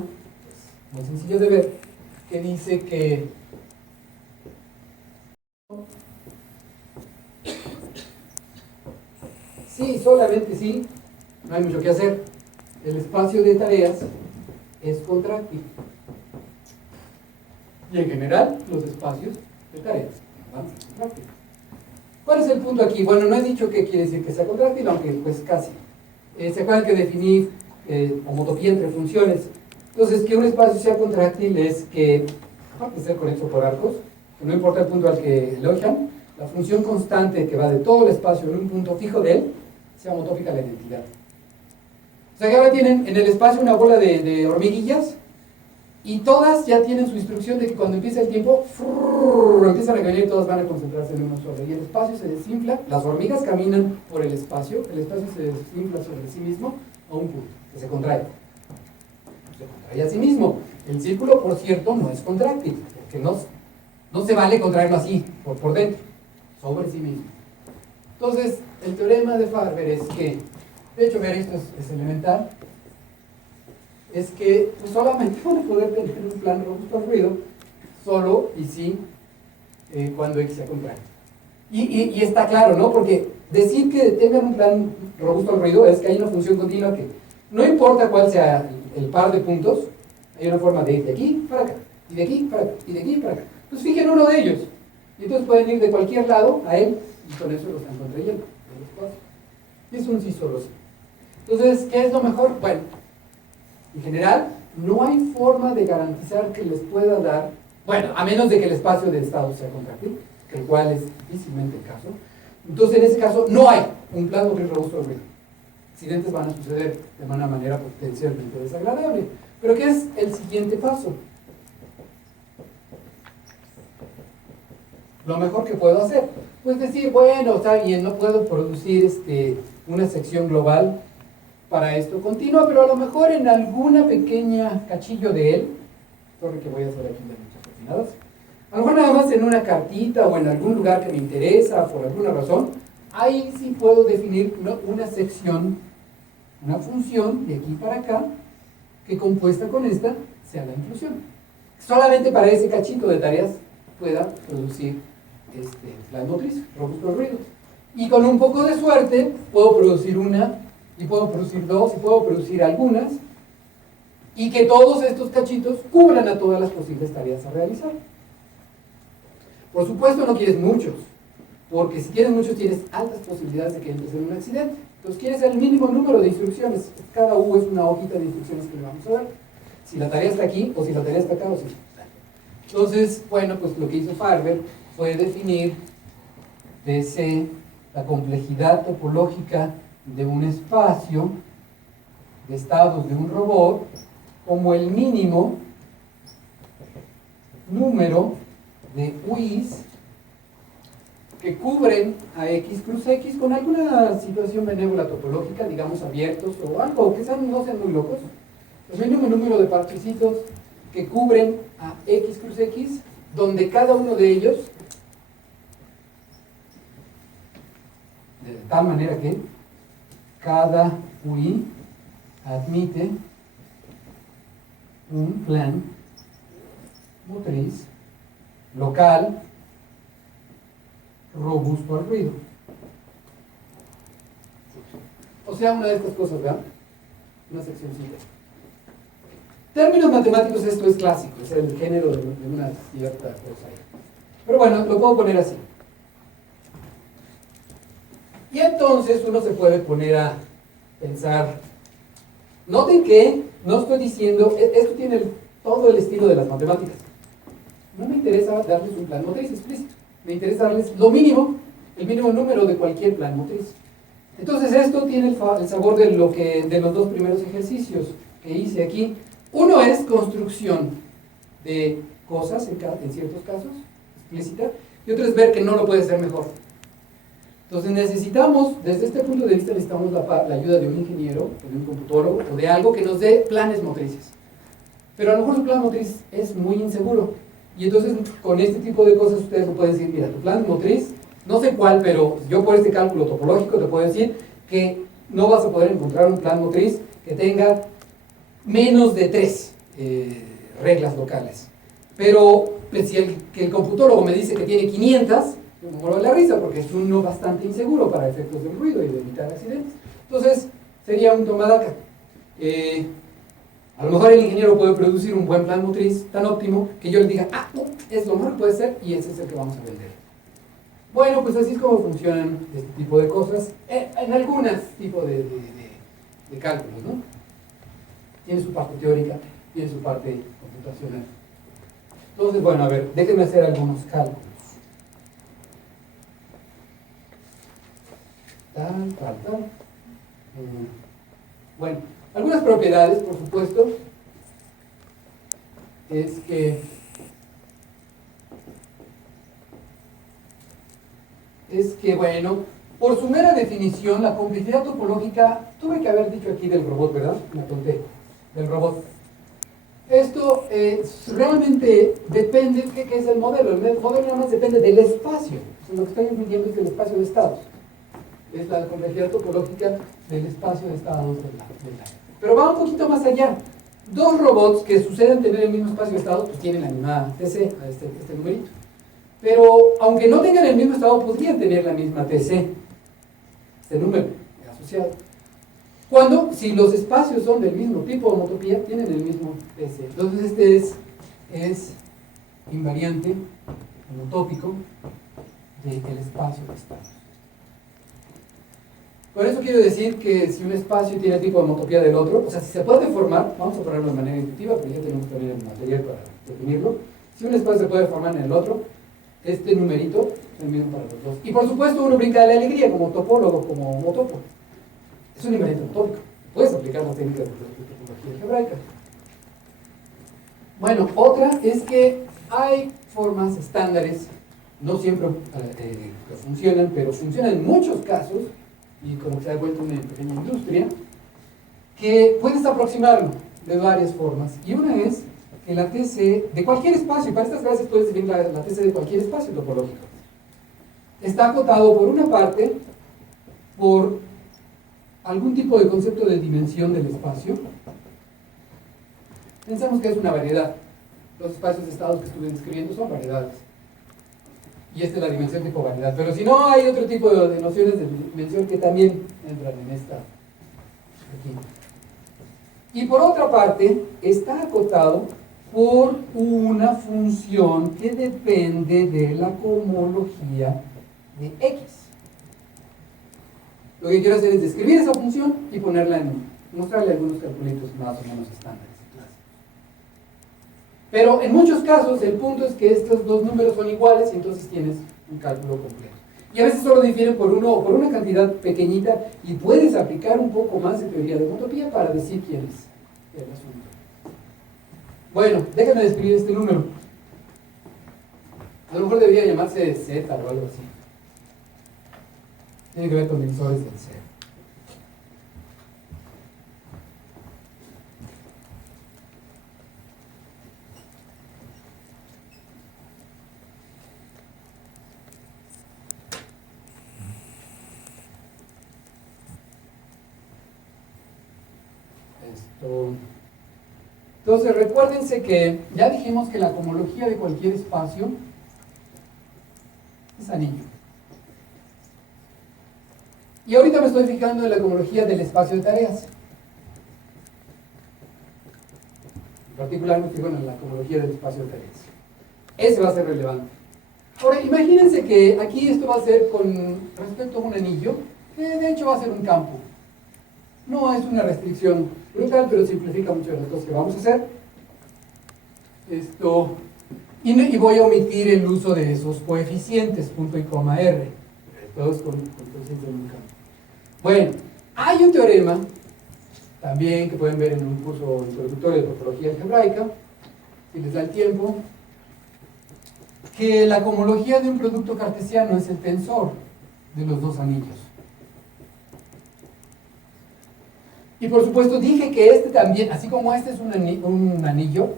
muy sencillo de ver, que dice que sí, solamente sí, no hay mucho que hacer. El espacio de tareas es contráctil. Y en general, los espacios de tareas van a ser contráctiles. ¿Cuál es el punto aquí? Bueno, no he dicho qué quiere decir que sea contráctil, aunque pues casi. ¿Se acuerdan que definí homotopía entre funciones? Entonces, que un espacio sea contráctil es que, aparte de ser conexo por arcos, que no importa el punto al que elogian, la función constante que va de todo el espacio en un punto fijo de él, sea homotópica la identidad. O sea que ahora tienen en el espacio una bola de hormiguillas y todas ya tienen su instrucción de que cuando empieza el tiempo, empiezan a venir y todas van a concentrarse en uno solo. Y el espacio se desinfla, las hormigas caminan por el espacio se desinfla sobre sí mismo a un punto, que se contrae. Se contrae a sí mismo. El círculo, por cierto, no es contráctil, porque no se vale contraerlo así, por dentro, sobre sí mismo. Entonces, el teorema de Farber es que, de hecho, ver esto es elemental, es que pues, solamente van a poder tener un plan robusto al ruido solo y sí cuando X sea contrario. Y está claro, ¿no? Porque decir que tengan un plan robusto al ruido es que hay una función continua que no importa cuál sea el par de puntos, hay una forma de ir de aquí para acá, y de aquí para acá, y de aquí para acá. Pues fijen uno de ellos, y entonces pueden ir de cualquier lado a él, y con eso lo están contrayendo. Y es un sí solo sí. Entonces, ¿qué es lo mejor? Bueno, en general, no hay forma de garantizar que les pueda dar, bueno, a menos de que el espacio de estado sea contráctil, el cual es difícilmente el caso. Entonces, en ese caso, no hay un plan motriz robusto al ruido. Accidentes van a suceder de una manera potencialmente desagradable. Pero, ¿qué es el siguiente paso? Lo mejor que puedo hacer, pues decir, bueno, está bien, no puedo producir una sección global para esto continua, pero a lo mejor en alguna pequeña cachillo de él, sorry que voy a hacer aquí de muchas refinadas, a lo mejor nada más en una cartita o en algún lugar que me interesa por alguna razón, ahí sí puedo definir una sección, una función de aquí para acá, que compuesta con esta sea la inclusión. Solamente para ese cachito de tareas pueda producir la motriz, robusto al ruido. Y con un poco de suerte puedo producir una, y puedo producir dos, y puedo producir algunas, y que todos estos cachitos cubran a todas las posibles tareas a realizar. Por supuesto no quieres muchos, porque si quieres muchos tienes altas posibilidades de que entres en un accidente. Entonces quieres el mínimo número de instrucciones. Cada U es una hojita de instrucciones que le vamos a dar. Si la tarea está aquí, o si la tarea está acá, o si... Entonces, bueno, pues lo que hizo Farber fue definir DC, la complejidad topológica de un espacio de estados de un robot como el mínimo número de UIs que cubren a X cruz X con alguna situación benévola topológica, digamos abiertos o algo, que no sean muy locos. El mínimo número de parchecitos que cubren a X cruz X, donde cada uno de ellos, de tal manera que cada UI admite un plan motriz local robusto al ruido. O sea, una de estas cosas, ¿verdad? Una sección simple. Términos matemáticos, esto es clásico, es el género de una cierta cosa ahí. Pero bueno, lo puedo poner así. Y entonces uno se puede poner a pensar. Noten que no estoy diciendo, esto tiene todo el estilo de las matemáticas. No me interesa darles un plan motriz explícito. Me interesa darles lo mínimo, el mínimo número de cualquier plan motriz. Entonces esto tiene el sabor de los dos primeros ejercicios que hice aquí. Uno es construcción de cosas, en ciertos casos, explícita, y otro es ver que no lo puede ser mejor. Entonces necesitamos, desde este punto de vista, necesitamos la ayuda de un ingeniero, o de un computólogo, o de algo que nos dé planes motrices. Pero a lo mejor su plan motriz es muy inseguro. Y entonces con este tipo de cosas ustedes me pueden decir, mira, tu plan motriz, no sé cuál, pero yo por este cálculo topológico te puedo decir que no vas a poder encontrar un plan motriz que tenga menos de 3 reglas locales. Pero pues, si el computólogo me dice que tiene 500, yo me muero de la risa porque es uno bastante inseguro para efectos del ruido y de evitar accidentes. Entonces, sería un toma daca. A lo mejor el ingeniero puede producir un buen plan motriz tan óptimo que yo le diga, es lo mejor que puede ser y ese es el que vamos a vender. Bueno, pues así es como funcionan este tipo de cosas en algunos tipos de cálculos, ¿no? Tiene su parte teórica, tiene su parte computacional. Entonces, bueno, a ver, déjenme hacer algunos cálculos. Tal. Bueno, algunas propiedades, por supuesto, es que, bueno, por su mera definición, la complejidad topológica, tuve que haber dicho aquí del robot, ¿verdad? Me conté, del robot. Esto realmente depende, ¿qué es el modelo? El modelo nada más depende del espacio. Lo que estoy entendiendo es el espacio de estados. Es la complejidad topológica del espacio de estados de la. Pero va un poquito más allá. Dos robots que suceden tener el mismo espacio de estados, pues tienen la misma TC, este numerito. Pero aunque no tengan el mismo estado, podrían tener la misma TC, este número asociado. Si los espacios son del mismo tipo de homotopía, tienen el mismo TC. Entonces este es invariante homotópico del espacio de estados. Por eso quiero decir que si un espacio tiene el tipo de homotopía del otro, o sea, si se puede formar, vamos a ponerlo de manera intuitiva, pero ya tenemos también el material para definirlo. Si un espacio se puede formar en el otro, este numerito es el mismo para los dos. Y por supuesto uno brinca de la alegría como topólogo, como homotopo. Es un invariante homotópico. Puedes aplicar las técnicas de topología algebraica. Bueno, otra es que hay formas estándares, no siempre funcionan, pero funcionan en muchos casos, y como se ha vuelto una pequeña industria, que puedes aproximarlo de varias formas. Y una es que la TC de cualquier espacio, y para estas clases puedes definir la TC de cualquier espacio topológico, está acotado por una parte por algún tipo de concepto de dimensión del espacio. Pensamos que es una variedad. Los espacios de estados que estuve describiendo son variedades. Y esta es la dimensión tipo variedad. Pero si no, hay otro tipo de nociones de dimensión que también entran en esta aquí. Y por otra parte, está acotado por una función que depende de la cohomología de X. Lo que quiero hacer es describir esa función y ponerla mostrarle algunos calculitos más o menos estándares. Pero en muchos casos el punto es que estos dos números son iguales y entonces tienes un cálculo completo. Y a veces solo difieren por uno o por una cantidad pequeñita y puedes aplicar un poco más de teoría de homotopía para decir quién es el asunto. Bueno, déjame describir este número. A lo mejor debería llamarse Z o algo así. Tiene que ver con divisores del C. Entonces recuérdense que ya dijimos que la cohomología de cualquier espacio es anillo. Y ahorita me estoy fijando en la cohomología del espacio de tareas. En particular me fijo en la cohomología del espacio de tareas. Ese va a ser relevante. Ahora, imagínense que aquí esto va a ser con respecto a un anillo, que de hecho va a ser un campo. No es una restricción brutal, pero simplifica mucho las cosas que vamos a hacer. Y voy a omitir el uso de esos coeficientes, punto y coma R. Todos con coeficientes en un campo. Bueno, hay un teorema, también que pueden ver en un curso introductorio de topología algebraica, si les da el tiempo, que la cohomología de un producto cartesiano es el tensor de los dos anillos. Y por supuesto dije que este también, así como este es un anillo,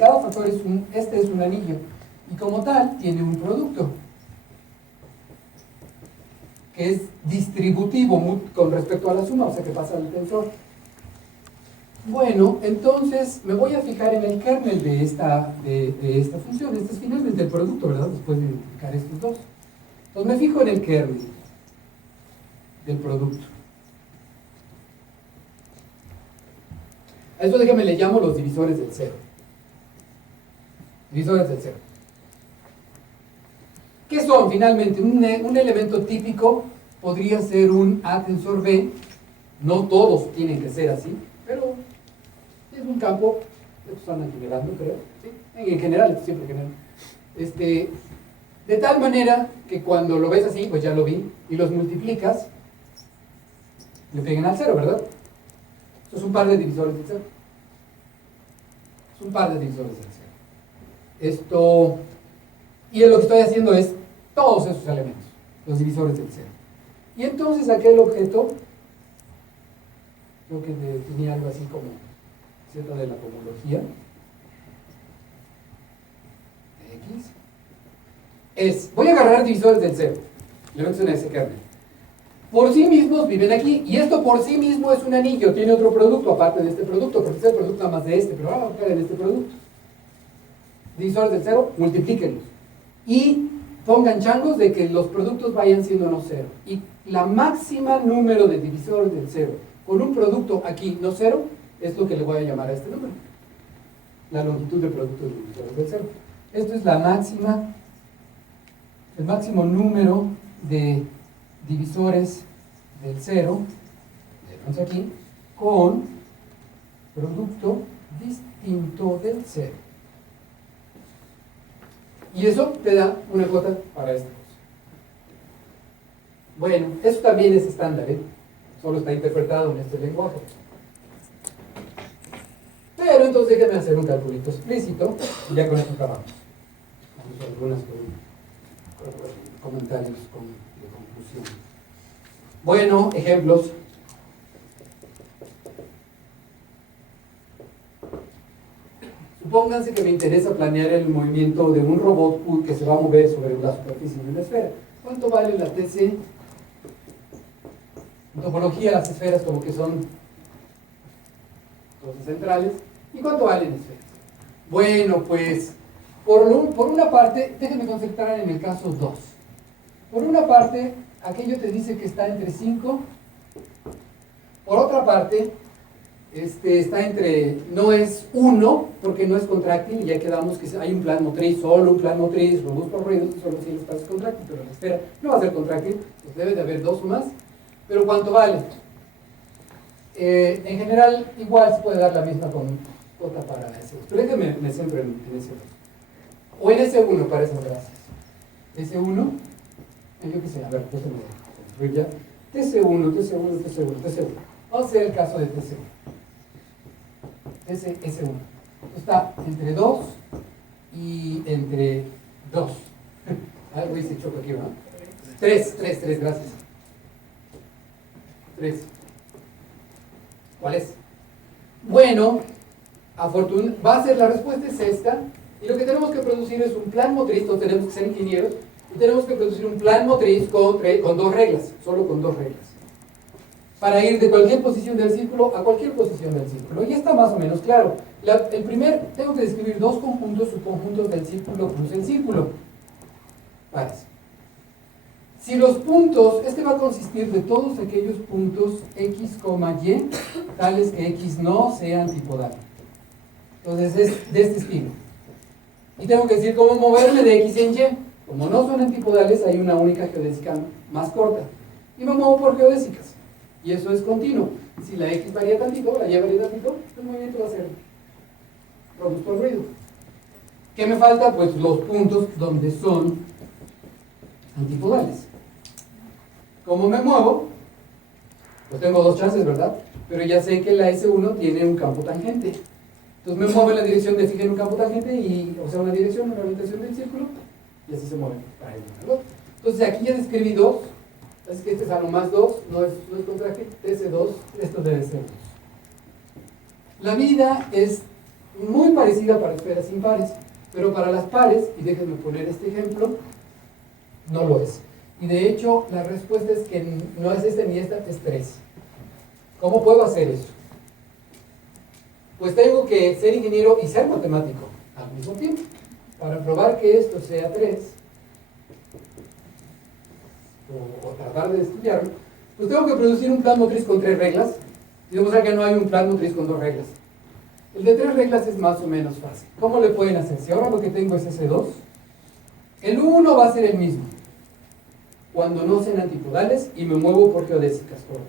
cada factor es un anillo. Y como tal, tiene un producto que es distributivo con respecto a la suma, o sea que pasa al tensor. Bueno, entonces me voy a fijar en el kernel de esta función. Este es finalmente el producto, ¿verdad? Después de identificar estos dos. Entonces me fijo en el kernel del producto. A eso déjame le llamo los divisores del cero. Divisores del cero. ¿Qué son finalmente? Un elemento típico podría ser un A tensor B. No todos tienen que ser así, pero es un campo, estos están generando, creo, ¿sí? En general, siempre general. De tal manera que cuando lo ves así, pues ya lo vi, y los multiplicas, le peguen al cero, ¿verdad? Esto es un par de divisores del cero. Es un par de divisores del cero. Y lo que estoy haciendo es todos esos elementos, los divisores del cero. Y entonces aquel objeto, creo que tenía algo así como z de la homología, x, voy a agarrar divisores del cero, elementos en ese kernel. Por sí mismos viven aquí, y esto por sí mismo es un anillo, tiene otro producto aparte de este producto, porque es el producto nada más de este, pero vamos a buscar en este producto. Divisores del cero, multiplíquenlos. Y pongan changos de que los productos vayan siendo no cero. Y la máxima número de divisores del cero con un producto aquí no cero es lo que le voy a llamar a este número. La longitud de productos de divisores del cero. Esto es la máxima, el máximo número de divisores del cero, entonces aquí, con producto distinto del cero. Y eso te da una cuota para esta cosa. Bueno, eso también es estándar, ¿eh? Solo está interpretado en este lenguaje. Pero entonces déjenme hacer un calculito explícito y ya con esto acabamos. Vamos a algunos comentarios de conclusión. Bueno, ejemplos. Supónganse que me interesa planear el movimiento de un robot que se va a mover sobre la superficie de una esfera. ¿Cuánto vale la TC? En topología, las esferas como que son cosas centrales. ¿Y cuánto valen esferas? Bueno, pues, por una parte, déjenme concentrar en el caso 2. Por una parte, aquello te dice que está entre 5. Por otra parte, está entre, no es 1, porque no es contráctil, y ya quedamos que hay un plan motriz, solo un plan motriz, robusto por ruidos, solo si el espacio es contráctil, pero la esfera no va a ser contráctil, pues debe de haber 2 o más. Pero ¿cuánto vale? En general, igual se puede dar la misma cuota para S2. Pero déjenme me centro en S2. O en S1 para esas gracias. S1, yo qué sé, a ver, déjenme construir ya. TC1, TC1, TC1, TC1. Vamos a hacer el caso de TC1. S1. Está entre 2 y entre 2. Algo hice choco aquí, ¿no? 3, gracias. 3. ¿Cuál es? Bueno, va a ser la respuesta es esta, y lo que tenemos que producir es un plan motriz, todos tenemos que ser ingenieros, y tenemos que producir un plan motriz con 2 reglas, solo con 2 reglas, para ir de cualquier posición del círculo a cualquier posición del círculo. Y está más o menos claro. Tengo que describir 2 conjuntos, subconjuntos del círculo plus el círculo. Pares. Si los puntos, va a consistir de todos aquellos puntos x, y, tales que x no sea antipodal. Entonces es de este estilo. Y tengo que decir cómo moverme de x en y. Como no son antipodales, hay una única geodésica más corta. Y me muevo por geodésicas. Y eso es continuo. Si la x varía tantito, la y varía tantito, el movimiento va a ser robusto al ruido. ¿Qué me falta? Pues los puntos donde son antipodales. ¿Cómo me muevo? Pues tengo 2 chances, ¿verdad? Pero ya sé que la S1 tiene un campo tangente. Entonces me muevo en la dirección de fijar un campo tangente, o sea, una dirección, una orientación del círculo, y así se mueve para el uno al otro. Entonces aquí ya describí 2. Así que este es a lo más 2, no es contráctil, TC2, esto debe ser 2. La medida es muy parecida para esferas impares, pero para las pares, y déjenme poner este ejemplo, no lo es. Y de hecho, la respuesta es que no es esta ni esta, es 3. ¿Cómo puedo hacer eso? pues tengo que ser ingeniero y ser matemático al mismo tiempo. Para probar que esto sea 3, o tratar de estudiarlo, pues tengo que producir un plan motriz con 3 reglas y demostrar que no hay un plan motriz con 2 reglas. El de 3 reglas es más o menos fácil. ¿Cómo le pueden hacer? Si ahora lo que tengo es ese 2, el 1 va a ser el mismo cuando no sean antipodales y me muevo por geodésicas cortas.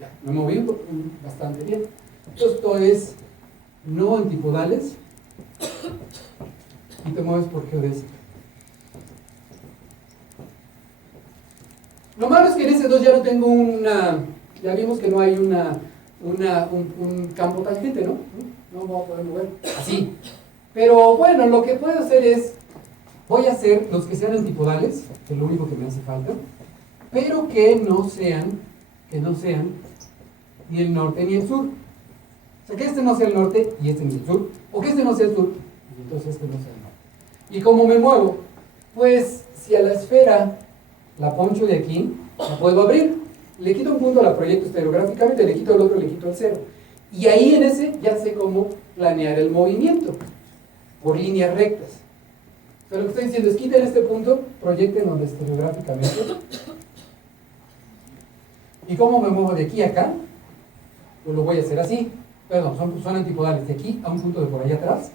Ya, me moví bastante bien. Esto es no antipodales y te mueves por geodésica. Lo malo es que en ese 2 ya no tengo ya vimos que no hay un campo tangente, ¿no? No voy a poder mover así. Pero bueno, lo que puedo hacer es, voy a hacer los que sean antipodales, que es lo único que me hace falta, pero que no sean ni el norte ni el sur. O sea, que este no sea el norte y este ni el sur, o que este no sea el sur y entonces este no sea el norte. ¿Y cómo me muevo? Pues si a la esfera la poncho de aquí, la puedo abrir, le quito un punto, la proyecto estereográficamente, le quito el otro, le quito el 0. Y ahí en ese ya sé cómo planear el movimiento por líneas rectas. O sea, lo que estoy diciendo es quiten este punto, proyectenlo estereográficamente. ¿Y cómo me muevo de aquí a acá? Pues lo voy a hacer así. Perdón, son antipodales de aquí a un punto de por allá atrás.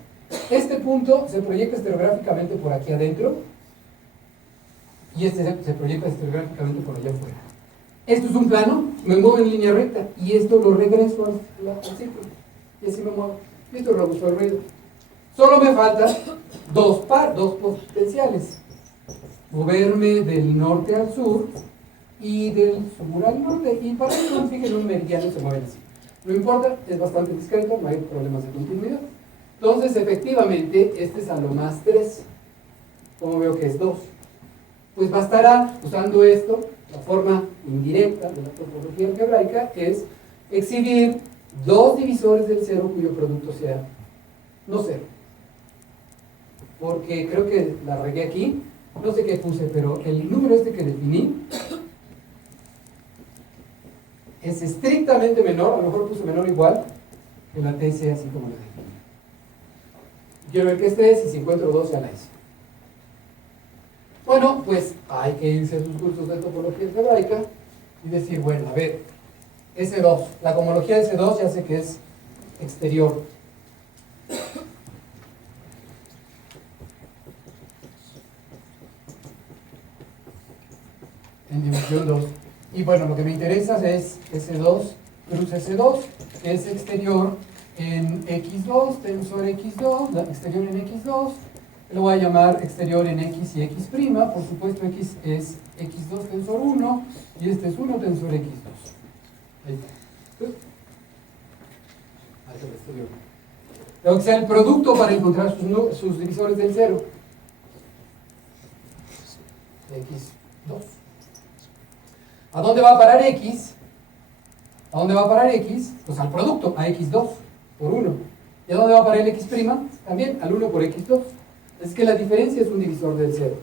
Este punto se proyecta estereográficamente por aquí adentro y este se proyecta estereográficamente por allá afuera. Esto es un plano, me muevo en línea recta y esto lo regreso al círculo y así me muevo. Listo, redujo el ruido. Solo me faltan dos potenciales: moverme del norte al sur y del sur al norte, y para eso fíjense, un meridiano se mueven así. No importa, es bastante discreto, no hay problemas de continuidad. Entonces, efectivamente, este es a lo más 3. Como veo que es 2. Pues bastará, usando esto, la forma indirecta de la topología algebraica es exhibir 2 divisores del 0 cuyo producto sea no 0. Porque creo que la regué aquí, no sé qué puse, pero el número este que definí es estrictamente menor, a lo mejor puse menor o igual que la TC así como la definí. Quiero ver que este es, y si encuentro 2 sea la S. Bueno, pues hay que irse a sus cursos de topología algebraica y decir, bueno, a ver, S2, la cohomología de S2 ya sé que es exterior. En dimensión 2. Y bueno, lo que me interesa es S2 cruz S2, que es exterior en X2, tensor X2, la exterior en X2. Lo voy a llamar exterior en X y X'. Por supuesto, X es X2 tensor 1 y este es 1 tensor X2. Ahí está. Ahí está el exterior. Tengo que sea el producto para encontrar sus divisores del 0. X2. ¿A dónde va a parar X? ¿A dónde va a parar X? Pues al producto, a X2 por 1. ¿Y a dónde va a parar el X'? También al 1 por X2. Es que la diferencia es un divisor del 0.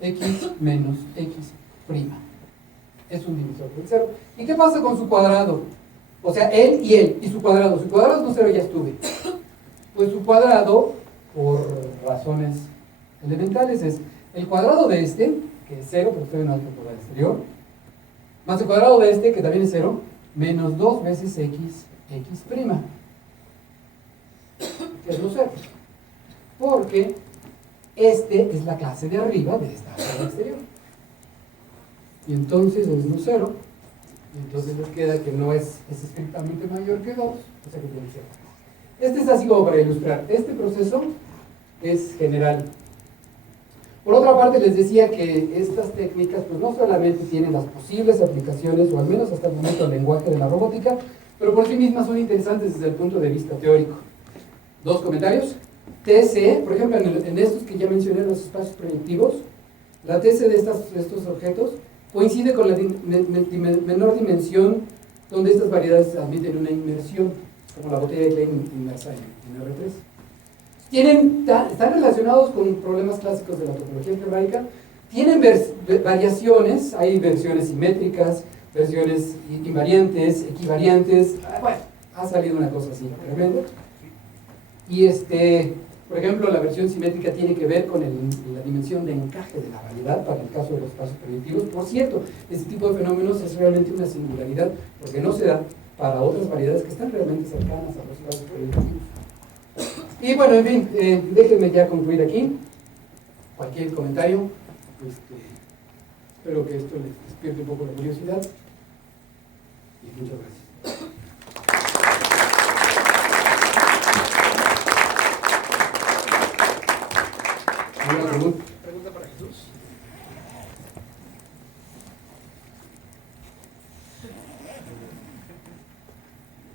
X menos X'. Es un divisor del 0. ¿Y qué pasa con su cuadrado? O sea, él y su cuadrado. Su cuadrado es no 0, ya estuve. Pues su cuadrado, por razones elementales, es el cuadrado de este, que es 0, pero estoy en alto por el exterior, más el cuadrado de este, que también es 0, menos 2 veces X'. Que es lo 0. Porque este es la clase de arriba de esta clase exterior. Y entonces es no 0. Y entonces nos queda que no es estrictamente mayor que 2. O sea que tiene 0. Este es así como para ilustrar. Este proceso es general. Por otra parte, les decía que estas técnicas pues no solamente tienen las posibles aplicaciones, o al menos hasta el momento el lenguaje de la robótica, pero por sí mismas son interesantes desde el punto de vista teórico. 2 comentarios. TC, por ejemplo, en estos que ya mencioné, los espacios proyectivos, la TC de estos objetos coincide con la menor dimensión donde estas variedades admiten una inmersión, como la botella de Klein inmersa en R3. Están relacionados con problemas clásicos de la topología algebraica. Tienen variaciones, hay versiones simétricas, versiones invariantes, equivariantes. Bueno, ha salido una cosa así, tremenda. Y por ejemplo, la versión simétrica tiene que ver con la dimensión de encaje de la variedad para el caso de los espacios primitivos. Por cierto, este tipo de fenómenos es realmente una singularidad porque no se da para otras variedades que están realmente cercanas a los espacios primitivos. Y bueno, en fin, déjenme ya concluir aquí. Cualquier comentario, espero que esto les despierte un poco la curiosidad. Y muchas gracias. ¿Alguna pregunta? Pregunta para Jesús.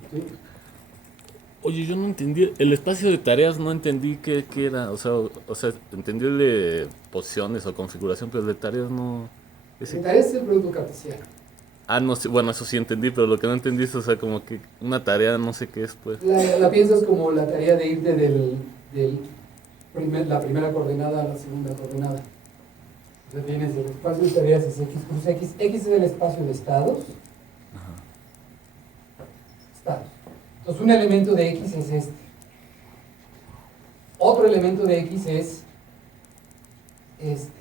¿Sí? Oye, yo no entendí, el espacio de tareas no entendí qué era, o sea, entendí el de posiciones o configuración, pero el de tareas no... Me parece el producto cartesiano. Ah, no, sí, bueno, eso sí entendí, pero lo que no entendí es, o sea, como que una tarea no sé qué es, pues. La piensas como la tarea de irte la primera coordenada a la segunda coordenada. O sea, tienes el espacio de tareas es x cruz x. X es el espacio de estados. Ajá. Estados. Entonces, un elemento de x es este. Otro elemento de x es este.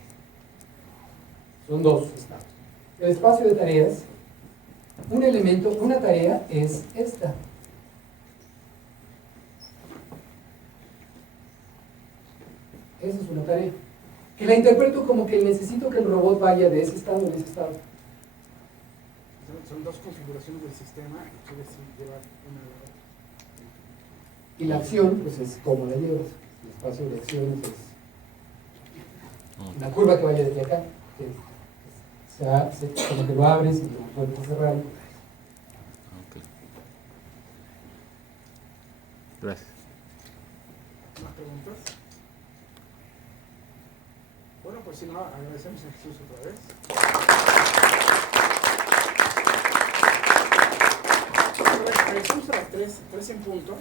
Son dos estados. El espacio de tareas, un elemento, una tarea es esta. Esa es una tarea. Que la interpreto como que necesito que el robot vaya de ese estado a ese estado. Son dos configuraciones del sistema y tú decides llevar una de la otra. Y la acción, pues es cómo la llevas. El espacio de acciones es una curva que vaya desde acá. Como que lo abres y lo vuelves a cerrar. Ok. Gracias. ¿Más preguntas? Bueno, pues si no, agradecemos a Jesús otra vez. Regresamos a las 3 en punto.